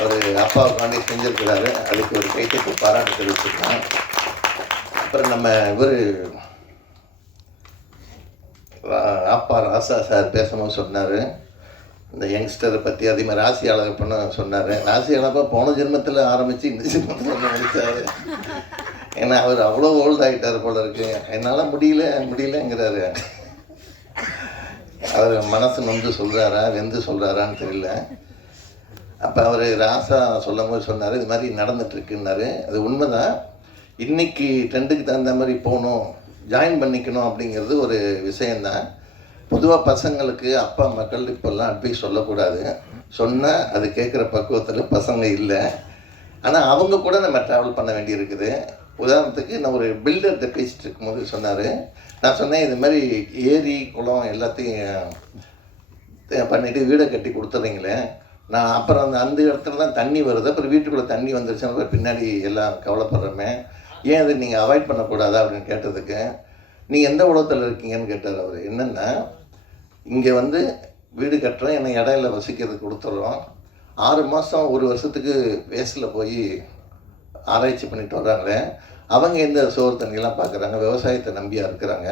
அவர் அப்பாவுக்காண்டி செஞ்சிருக்கிறாரு. அதுக்கு ஒரு கைத்தட்டு பாராட்டு தெரிவிச்சிருக்கான். அப்புறம் நம்ம இவர் அப்பா ராசா சார் பேசும்போது சொன்னார் இந்த யங்ஸ்டரை பற்றி. அதே மாதிரி ராசி அழகப்பன்னு சொன்னார். ராசி அழகப்பா போன ஜென்மத்தில் ஆரம்பித்து இந்த ஜென்மத்தில் முடித்தார். ஏன்னா அவர் அவ்வளோ ஓல்ட் ஆகிட்டார் போல இருக்கு. என்னால் முடியலங்கிறாரு. அவர் மனசு நொந்து சொல்கிறாரா வெந்து சொல்கிறாரான்னு தெரியல. அப்போ அவர் ராசா சொல்லும் போது சொன்னார் இது மாதிரி நடந்துட்டுருக்குன்னாரு. அது உண்மைதான். இன்றைக்கி ட்ரெண்டுக்கு தகுந்த மாதிரி போகணும், ஜாயின் பண்ணிக்கணும் அப்படிங்கிறது ஒரு விஷயந்தான். பொதுவாக பசங்களுக்கு அப்பா மக்கள் இப்போல்லாம் அட்வைஸ் சொல்லக்கூடாது. சொன்னால் அது கேட்குற பக்குவத்தில் பசங்க இல்லை. ஆனால் அவங்க கூட நம்ம ட்ராவல் பண்ண வேண்டியிருக்குது. உதாரணத்துக்கு நான் ஒரு பில்டர்கிட்ட பேசிட்டு இருக்கும்போது சொன்னார். நான் சொன்னேன் இது மாதிரி ஏரி குளம் எல்லாத்தையும் பண்ணிவிட்டு வீடை கட்டி கொடுத்துட்றீங்களே, நான் அப்புறம் அந்த இடத்துல தான் தண்ணி வருது, அப்புறம் வீட்டுக்குள்ளே தண்ணி வந்துருச்சுன்னு பின்னாடி எல்லாம் கவலைப்படுறோமே, ஏன் அதை நீங்கள் அவாய்ட் பண்ணக்கூடாதா அப்படின்னு கேட்டதுக்கு நீங்கள் எந்த உலகத்தில் இருக்கீங்கன்னு கேட்டார் அவர். என்னென்னா இங்கே வந்து வீடு கட்டுறோம், என்னை இடையில வசிக்கிறதுக்கு கொடுத்துட்றோம், 6 மாதம் 1 வருஷத்துக்கு வேஸ்ட்டில் போய் ஆராய்ச்சி பண்ணிட்டு வர்றாங்களே, அவங்க எந்த சோறு தண்ணியெல்லாம் பார்க்குறாங்க, விவசாயத்தை நம்பியாக இருக்கிறாங்க,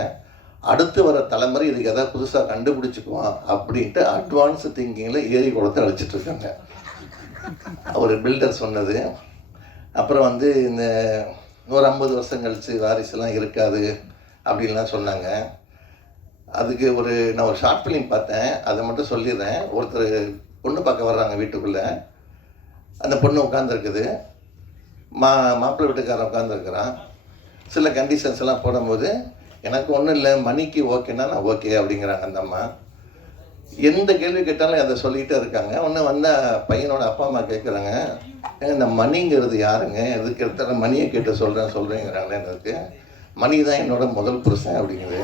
அடுத்து வர தலைமுறை இதுக்கு எதாவது புதுசாக கண்டுபிடிச்சிக்குவான் அப்படின்ட்டு அட்வான்ஸு திங்கிங்கில் ஏரி குளத்தை அழிச்சிட்ருக்காங்க. ஒரு பில்டர் சொன்னது. அப்புறம் வந்து இந்த 150 வருஷம் கழித்து வாரிசுலாம் இருக்காது அப்படின்லாம் சொன்னாங்க. அதுக்கு நான் ஒரு ஷார்ட் ஃபிலிம் பார்த்தேன், அதை மட்டும் சொல்லிடுறேன். ஒருத்தர் பொண்ணு பார்க்க வர்றாங்க வீட்டுக்குள்ளே. அந்த பொண்ணு உட்காந்துருக்குது, மாப்பிள்ளை வீட்டுக்காரன் உட்காந்துருக்குறான். சில கண்டிஷன்ஸ் எல்லாம் போடும்போது எனக்கு ஒன்றும் இல்லை, மணிக்கு ஓகேன்னா நான் ஓகே அப்படிங்கிறாங்க அந்த அம்மா. எந்த கேள்வி கேட்டாலும் அதை சொல்லிகிட்டே இருக்காங்க. ஒன்று வந்தால் பையனோட அப்பா அம்மா கேட்குறாங்க, இந்த மணிங்கிறது யாருங்க, எதுக்கு எடுத்தாலும் மணியை கேட்டு சொல்கிறேங்கிறாங்களே. எனக்கு மணி தான் என்னோட முதல் புருஷன் அப்படிங்குது.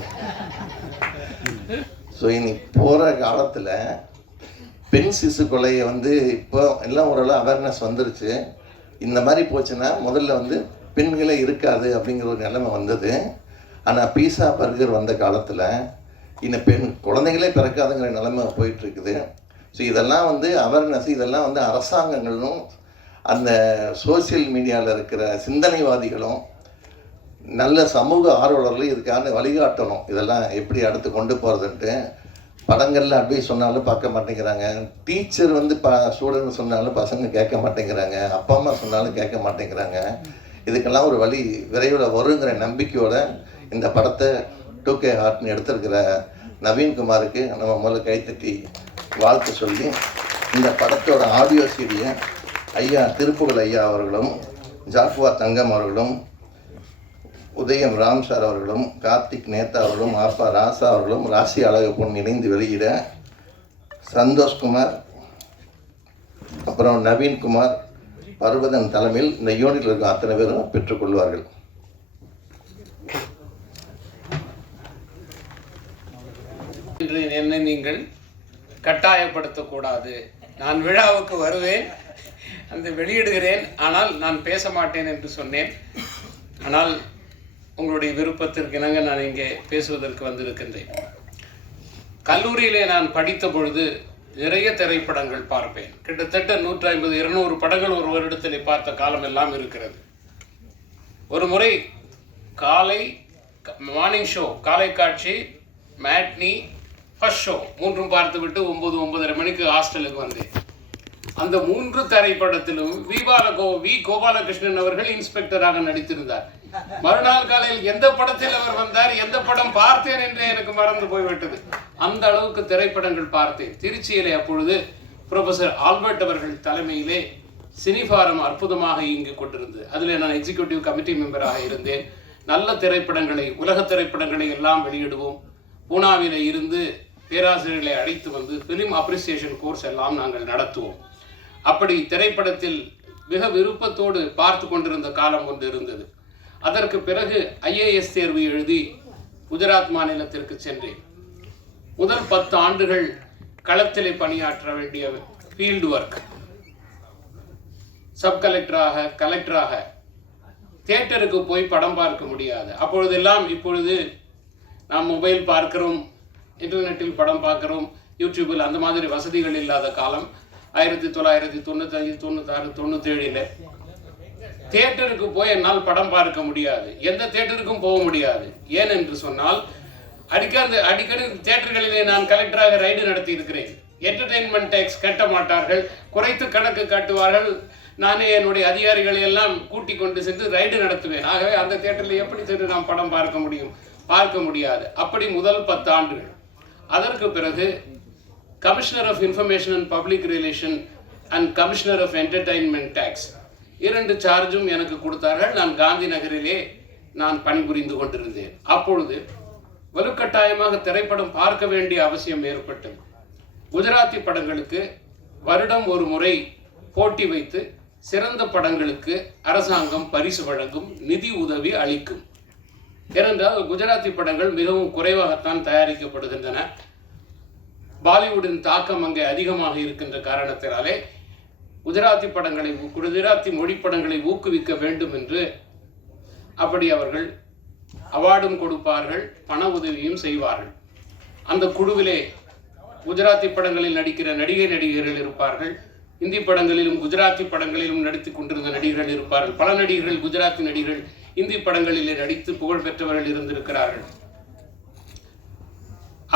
ஸோ இனி போகிற காலத்தில் பெண் சிசு கொலையை வந்து இப்போ எல்லாம் ஓரளவு அவேர்னஸ் வந்துருச்சு. இந்த மாதிரி போச்சுன்னா முதல்ல வந்து பெண்களே இருக்காது அப்படிங்கிற ஒரு நிலைமை வந்தது. ஆனால் பீஸா பர்கர் வந்த காலத்தில் இன்னும் குழந்தைங்களே பிறக்காதுங்கிற நிலைமை போயிட்டுருக்குது. ஸோ இதெல்லாம் வந்து அவேர்னஸ், இதெல்லாம் வந்து அரசாங்கங்களும் அந்த சோசியல் மீடியாவில் இருக்கிற சிந்தனைவாதிகளும் நல்ல சமூக ஆர்வலர்களும் இதுக்கான வழிகாட்டணும். இதெல்லாம் எப்படி அடுத்து கொண்டு போகிறதுன்ட்டு. படங்களில் அட்வைஸ் சொன்னாலும் பார்க்க மாட்டேங்கிறாங்க. டீச்சர் வந்து ஸ்டூடெண்ட் சொன்னாலும் பசங்க கேட்க மாட்டேங்கிறாங்க. அப்பா அம்மா சொன்னாலும் கேட்க மாட்டேங்கிறாங்க. இதுக்கெல்லாம் ஒரு வழி விரைவில் வருங்கிற நம்பிக்கையோட இந்த படத்தை 2K ஹார்ட்னு எடுத்திருக்கிற நவீன்குமாருக்கு நம்ம முதல்ல கைத்தட்டி வாழ்த்து சொல்லி, இந்த படத்தோட ஆடியோ சீடியை ஐயா திருப்புகழ் ஐயா அவர்களும், ஜாக்குவார் தங்கம் அவர்களும், உதயம் ராம் சார் அவர்களும், கார்த்திக் நேதா அவர்களும், ஆப்பா ராசா அவர்களும், ராசி அழகப்பன் இணைந்து வெளியிட சந்தோஷ்குமார், அப்புறம் நவீன்குமார், பர்வதன் தலைமையில் இந்த யூனிட்டில் இருக்க அத்தனை பேரும் பெற்றுக்கொள்வார்கள். என்று என்னை நீங்கள் கட்டாயப்படுத்தக்கூடாது. நான் விழாவுக்கு வருவேன், அந்த வெளியிடுகிறேன், ஆனால் நான் பேச மாட்டேன் என்று சொன்னேன். ஆனால் உங்களுடைய விருப்பத்திற்கு இணங்க நான் இங்கே பேசுவதற்கு வந்திருக்கின்றேன். கல்லூரியிலே நான் படித்த பொழுது நிறைய திரைப்படங்கள் பார்ப்பேன். கிட்டத்தட்ட 150-200 படங்கள் ஒரு வருடத்தில் பார்த்த காலம் எல்லாம் இருக்கிறது. ஒரு முறை காலை மார்னிங் ஷோ, காலை காட்சி, மேட்னி, ஃபர்ஸ்ட் ஷோ 3ம் பார்த்துவிட்டு 9-9:30 மணிக்கு ஹாஸ்டலுக்கு வந்தேன். அந்த 3 திரைப்படத்திலும் வி கோபாலகிருஷ்ணன் அவர்கள் இன்ஸ்பெக்டராக நடித்திருந்தார். மறுநாள் காலையில் எந்த படத்தில் அவர் வந்தார், எந்த படம் பார்த்தேன் என்று எனக்கு மறந்து போய்விட்டது. அந்த அளவுக்கு திரைப்படங்கள் பார்த்தேன். திருச்சியிலே அப்பொழுது ப்ரொஃபசர் ஆல்பர்ட் அவர்கள் தலைமையிலே சினிஃபாரம் அற்புதமாக இயங்கிக் கொண்டிருந்தது. அதில் நான் எக்ஸிக்யூட்டிவ் கமிட்டி மெம்பராக இருந்தேன். நல்ல திரைப்படங்களை, உலக திரைப்படங்களை எல்லாம் வெளியிடுவோம். பூனாவிலே இருந்து பேராசிரியர்களை அழைத்து வந்து ஃபிலிம் அப்ரிசியேஷன் கோர்ஸ் எல்லாம் நாங்கள் நடத்துவோம். அப்படி திரைப்படத்தில் மிக விருப்பத்தோடு பார்த்து கொண்டிருந்த காலம் ஒன்று இருந்தது. அதற்கு பிறகு IAS தேர்வு எழுதி குஜராத் மாநிலத்திற்கு சென்றேன். முதல் 10 ஆண்டுகள் களத்திலே பணியாற்ற வேண்டிய ஃபீல்டு ஒர்க், சப் கலெக்டராக, கலெக்டராக, தியேட்டருக்கு போய் படம் பார்க்க முடியாது. அப்பொழுதெல்லாம் இப்பொழுது நாம் மொபைல் பார்க்கிறோம், இன்டர்நெட்டில் படம் பார்க்குறோம், யூடியூபில் அந்த மாதிரி வசதிகள் இல்லாத காலம் 1995, 96, 97. தியேட்டருக்கு போய் என்னால் படம் பார்க்க முடியாது, எந்த தியேட்டருக்கும் போக முடியாது. ஏன் என்று சொன்னால் அடிக்கடி தியேட்டர்களிலே நான் கலெக்டராக ரைடு நடத்தி இருக்கிறேன். என்டர்டெயின்மெண்ட் டேக்ஸ் கட்ட மாட்டார்கள், குறைத்து கணக்கு காட்டுவார்கள். நானே என்னுடைய அதிகாரிகளை எல்லாம் கூட்டிக் கொண்டு சென்று ரைடு நடத்துவேன். ஆகவே அந்த தியேட்டரில் எப்படி சென்று நாம் படம் பார்க்க முடியும்? பார்க்க முடியாது. அப்படி முதல் 10 ஆண்டுகள். அதற்கு பிறகு commissioner of information and public relation and commissioner of entertainment tax 2 சார்ஜும் எனக்கு கொடுத்தார்கள். நான் காந்தி நகரிலே நான் பணிபுரிந்து கொண்டிருந்தேன். அப்பொழுது வலுக்கட்டாயமாக திரைப்படம் பார்க்க வேண்டிய அவசியம் ஏற்பட்டது. குஜராத்தி படங்களுக்கு வருடம் ஒரு முறை போட்டி வைத்து சிறந்த படங்களுக்கு அரசாங்கம் பரிசு வழங்கும், நிதி உதவி அளிக்கும். ஏனென்றால் குஜராத்தி படங்கள் மிகவும் குறைவாகத்தான் தயாரிக்கப்படுகின்றன. பாலிவுட்டின் தாக்கம் அங்கே அதிகமாக இருக்கின்ற காரணத்தினாலே குஜராத்தி மொழி படங்களை ஊக்குவிக்க வேண்டும் என்று அப்படி அவர்கள் அவார்டும் கொடுப்பார்கள், பண உதவியும் செய்வார்கள். அந்த குழுவிலே குஜராத்தி படங்களில் நடிக்கிற நடிகர்கள் இருப்பார்கள். இந்தி படங்களிலும் குஜராத்தி படங்களிலும் நடித்துக் கொண்டிருந்த நடிகர்கள் இருப்பார்கள். பல நடிகர்கள், குஜராத்தி நடிகர்கள் இந்தி படங்களிலே நடித்து புகழ் பெற்றவர்கள் இருந்திருக்கிறார்கள்.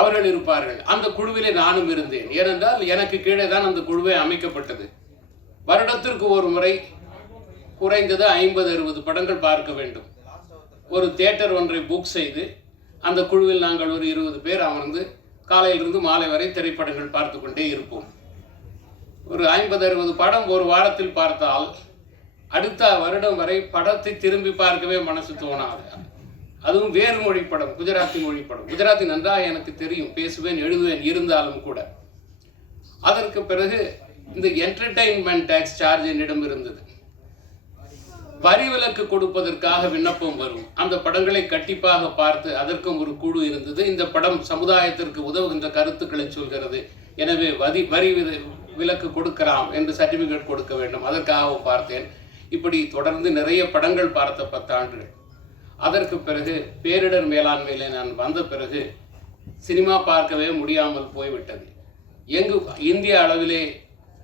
அவர்கள் இருப்பார்கள். அந்த குழுவிலே நானும் இருந்தேன். ஏனென்றால் எனக்கு கீழே தான் அந்த குழுவே அமைக்கப்பட்டது. வருடத்திற்கு ஒரு முறை குறைந்தது 50-60 படங்கள் பார்க்க வேண்டும். ஒரு தியேட்டர் ஒன்றை புக் செய்து அந்த குழுவில் நாங்கள் ஒரு 20 பேர் அமர்ந்து காலையிலிருந்து மாலை வரை திரைப்படங்கள் பார்த்து கொண்டே இருப்போம். ஒரு 50-60 படம் ஒரு வாரத்தில் பார்த்தால் அடுத்த வருடம் வரை படத்தை திரும்பி பார்க்கவே மனசு தோணாது. அதுவும் வேறு மொழி படம், குஜராத்தி மொழி படம். குஜராத்தி நன்றாக எனக்கு தெரியும், பேசுவேன், எழுதுவேன். இருந்தாலும் கூட அதற்கு பிறகு இந்த என்டர்டெயின்மெண்ட் டேக்ஸ் சார்ஜ் என்னிடம் இருந்தது. வரி விலக்கு கொடுப்பதற்காக விண்ணப்பம் வரும். அந்த படங்களை கண்டிப்பாக பார்த்து அதற்கும் ஒரு குழு இருந்தது. இந்த படம் சமுதாயத்திற்கு உதவுகின்ற கருத்துக்களை சொல்கிறது, எனவே வரி விலக்கு கொடுக்கலாம் என்று சர்டிபிகேட் கொடுக்க வேண்டும், அதற்காகவும் பார்த்தேன். இப்படி தொடர்ந்து நிறைய படங்கள் பார்த்த 10 ஆண்டுகள். அதற்கு பிறகு பேரிடர் மேலாண்மையிலே நான் வந்த பிறகு சினிமா பார்க்கவே முடியாமல் போய்விட்டது. இந்திய அளவிலே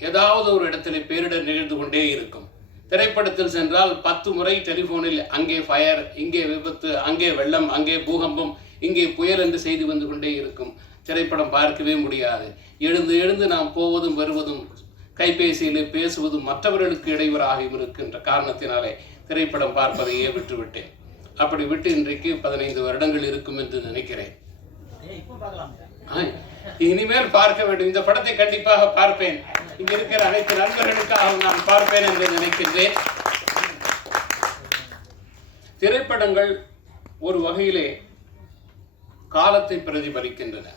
ஏதாவது ஒரு இடத்துல பேரிடர் நிகழ்ந்து கொண்டே இருக்கும். திரைப்படத்தில் சென்றால் 10 முறை டெலிஃபோனில் அங்கே ஃபயர், இங்கே விபத்து, அங்கே வெள்ளம், அங்கே பூகம்பம், இங்கே புயல் என்று செய்தி வந்து கொண்டே இருக்கும். திரைப்படம் பார்க்கவே முடியாது. எழுந்து நாம் போவதும் வருவதும், கைபேசியிலே பேசுவதும் மற்றவர்களுக்கு இடையூறாக இருக்கின்ற காரணத்தினாலே திரைப்படம் பார்ப்பதையே விட்டுவிட்டேன். அப்படி விட்டு இன்றைக்கு 15 வருடங்கள் இருக்கும் என்று நினைக்கிறேன். இனிமேல் பார்க்க வேண்டும். இந்த படத்தை கண்டிப்பாக பார்ப்பேன். இங்க இருக்கிற அனைத்து நண்பர்களுக்காக நான் பார்ப்பேன் என்று நினைக்கின்றேன். திரைப்படங்கள் ஒரு வகையிலே காலத்தை பிரதிபலிக்கின்றன.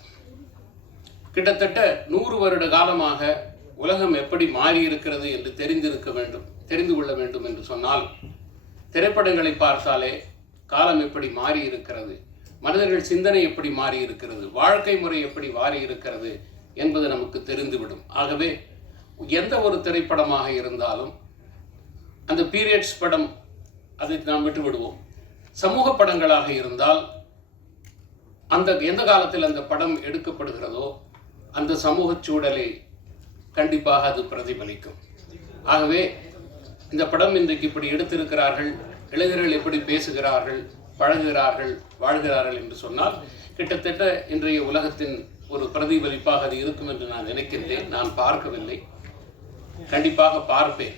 கிட்டத்தட்ட 100 வருட காலமாக உலகம் எப்படி மாறி இருக்கிறது என்று தெரிந்து கொள்ள வேண்டும் என்று சொன்னால் திரைப்படங்களை பார்த்தாலே காலம் எப்படி மாறி இருக்கிறது, மனிதர்கள் சிந்தனை எப்படி மாறி இருக்கிறது, வாழ்க்கை முறை எப்படி மாறி இருக்கிறது என்பது நமக்கு தெரிந்துவிடும். ஆகவே எந்த ஒரு திரைப்படமாக இருந்தாலும் அந்த பீரியட்ஸ் படம் அதை நாம் விட்டுவிடுவோம். சமூக படங்களாக இருந்தால் எந்த காலத்தில் அந்த படம் எடுக்கப்படுகிறதோ அந்த சமூக சூழலை கண்டிப்பாக அது பிரதிபலிக்கும். ஆகவே இந்த படம் இன்றைக்கு இப்படி எடுத்திருக்கிறார்கள், இளைஞர்கள் எப்படி பேசுகிறார்கள், பழகுகிறார்கள், வாழ்கிறார்கள் என்று சொன்னால் கிட்டத்தட்ட இன்றைய உலகத்தின் ஒரு பிரதிபலிப்பாக அது இருக்கும் என்று நான் நினைக்கின்றேன். நான் பார்க்கவில்லை, கண்டிப்பாக பார்ப்பேன்.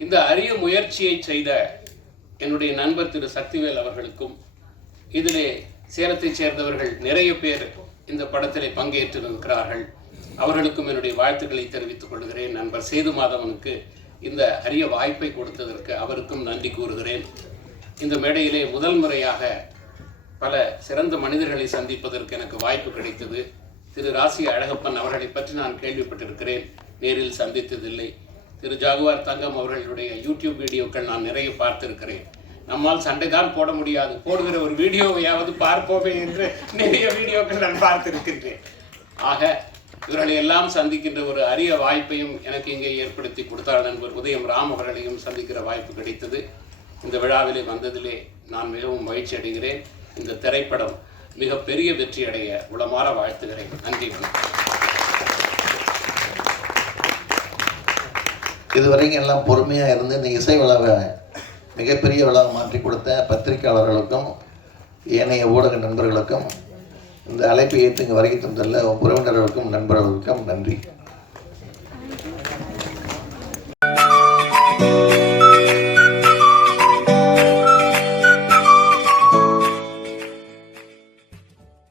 இந்த அரிய முயற்சியை செய்த என்னுடைய நண்பர் திரு சக்திவேல் அவர்களுக்கும், இதிலே சேலத்தைச் சேர்ந்தவர்கள் நிறைய பேர் இந்த படத்திலே பங்கேற்றிருக்கிறார்கள், அவர்களுக்கும் என்னுடைய வாழ்த்துக்களை தெரிவித்துக் கொள்கிறேன். நண்பர் சேது மாதவனுக்கு இந்த அரிய வாய்ப்பை கொடுத்ததற்கு அவருக்கும் நன்றி கூறுகிறேன். இந்த மேடையிலே முதல் முறையாக பல சிறந்த மனிதர்களை சந்திப்பதற்கு எனக்கு வாய்ப்பு கிடைத்தது. திரு ராசி அழகப்பன் அவர்களை பற்றி நான் கேள்விப்பட்டிருக்கிறேன், நேரில் சந்தித்ததில்லை. திரு ஜாகுவார் தங்கம் அவர்களுடைய யூடியூப் வீடியோக்கள் நான் நிறைய பார்த்திருக்கிறேன். நம்மால் சண்டை தான் போட முடியாது, போடுகிற ஒரு வீடியோவையாவது பார்ப்போமே என்று நிறைய வீடியோக்கள் நான் பார்த்திருக்கின்றேன். ஆக இவர்களை எல்லாம் சந்திக்கின்ற ஒரு அரிய வாய்ப்பையும் எனக்கு இங்கே ஏற்படுத்தி கொடுத்தார் நண்பர் உதயம் ராம் அவர்களையும் சந்திக்கிற வாய்ப்பு கிடைத்தது. இந்த விழாவிலே வந்ததிலே நான் மிகவும் மகிழ்ச்சி அடைகிறேன். இந்த திரைப்படம் மிகப்பெரிய வெற்றி அடைய உளமாற வாழ்த்துகிறேன். நன்றி. இதுவரைக்கும் எல்லாம் பொறுமையாக இருந்து இந்த இசை விழாவை மிகப்பெரிய விழாவை மாற்றி கொடுத்த பத்திரிகையாளர்களுக்கும் ஏனைய ஊடக நண்பர்களுக்கும் இந்த அழைப்பை ஏற்று இங்கே வருகை தந்துள்ள உறவினர்களுக்கும் நண்பர்களுக்கும் நன்றி.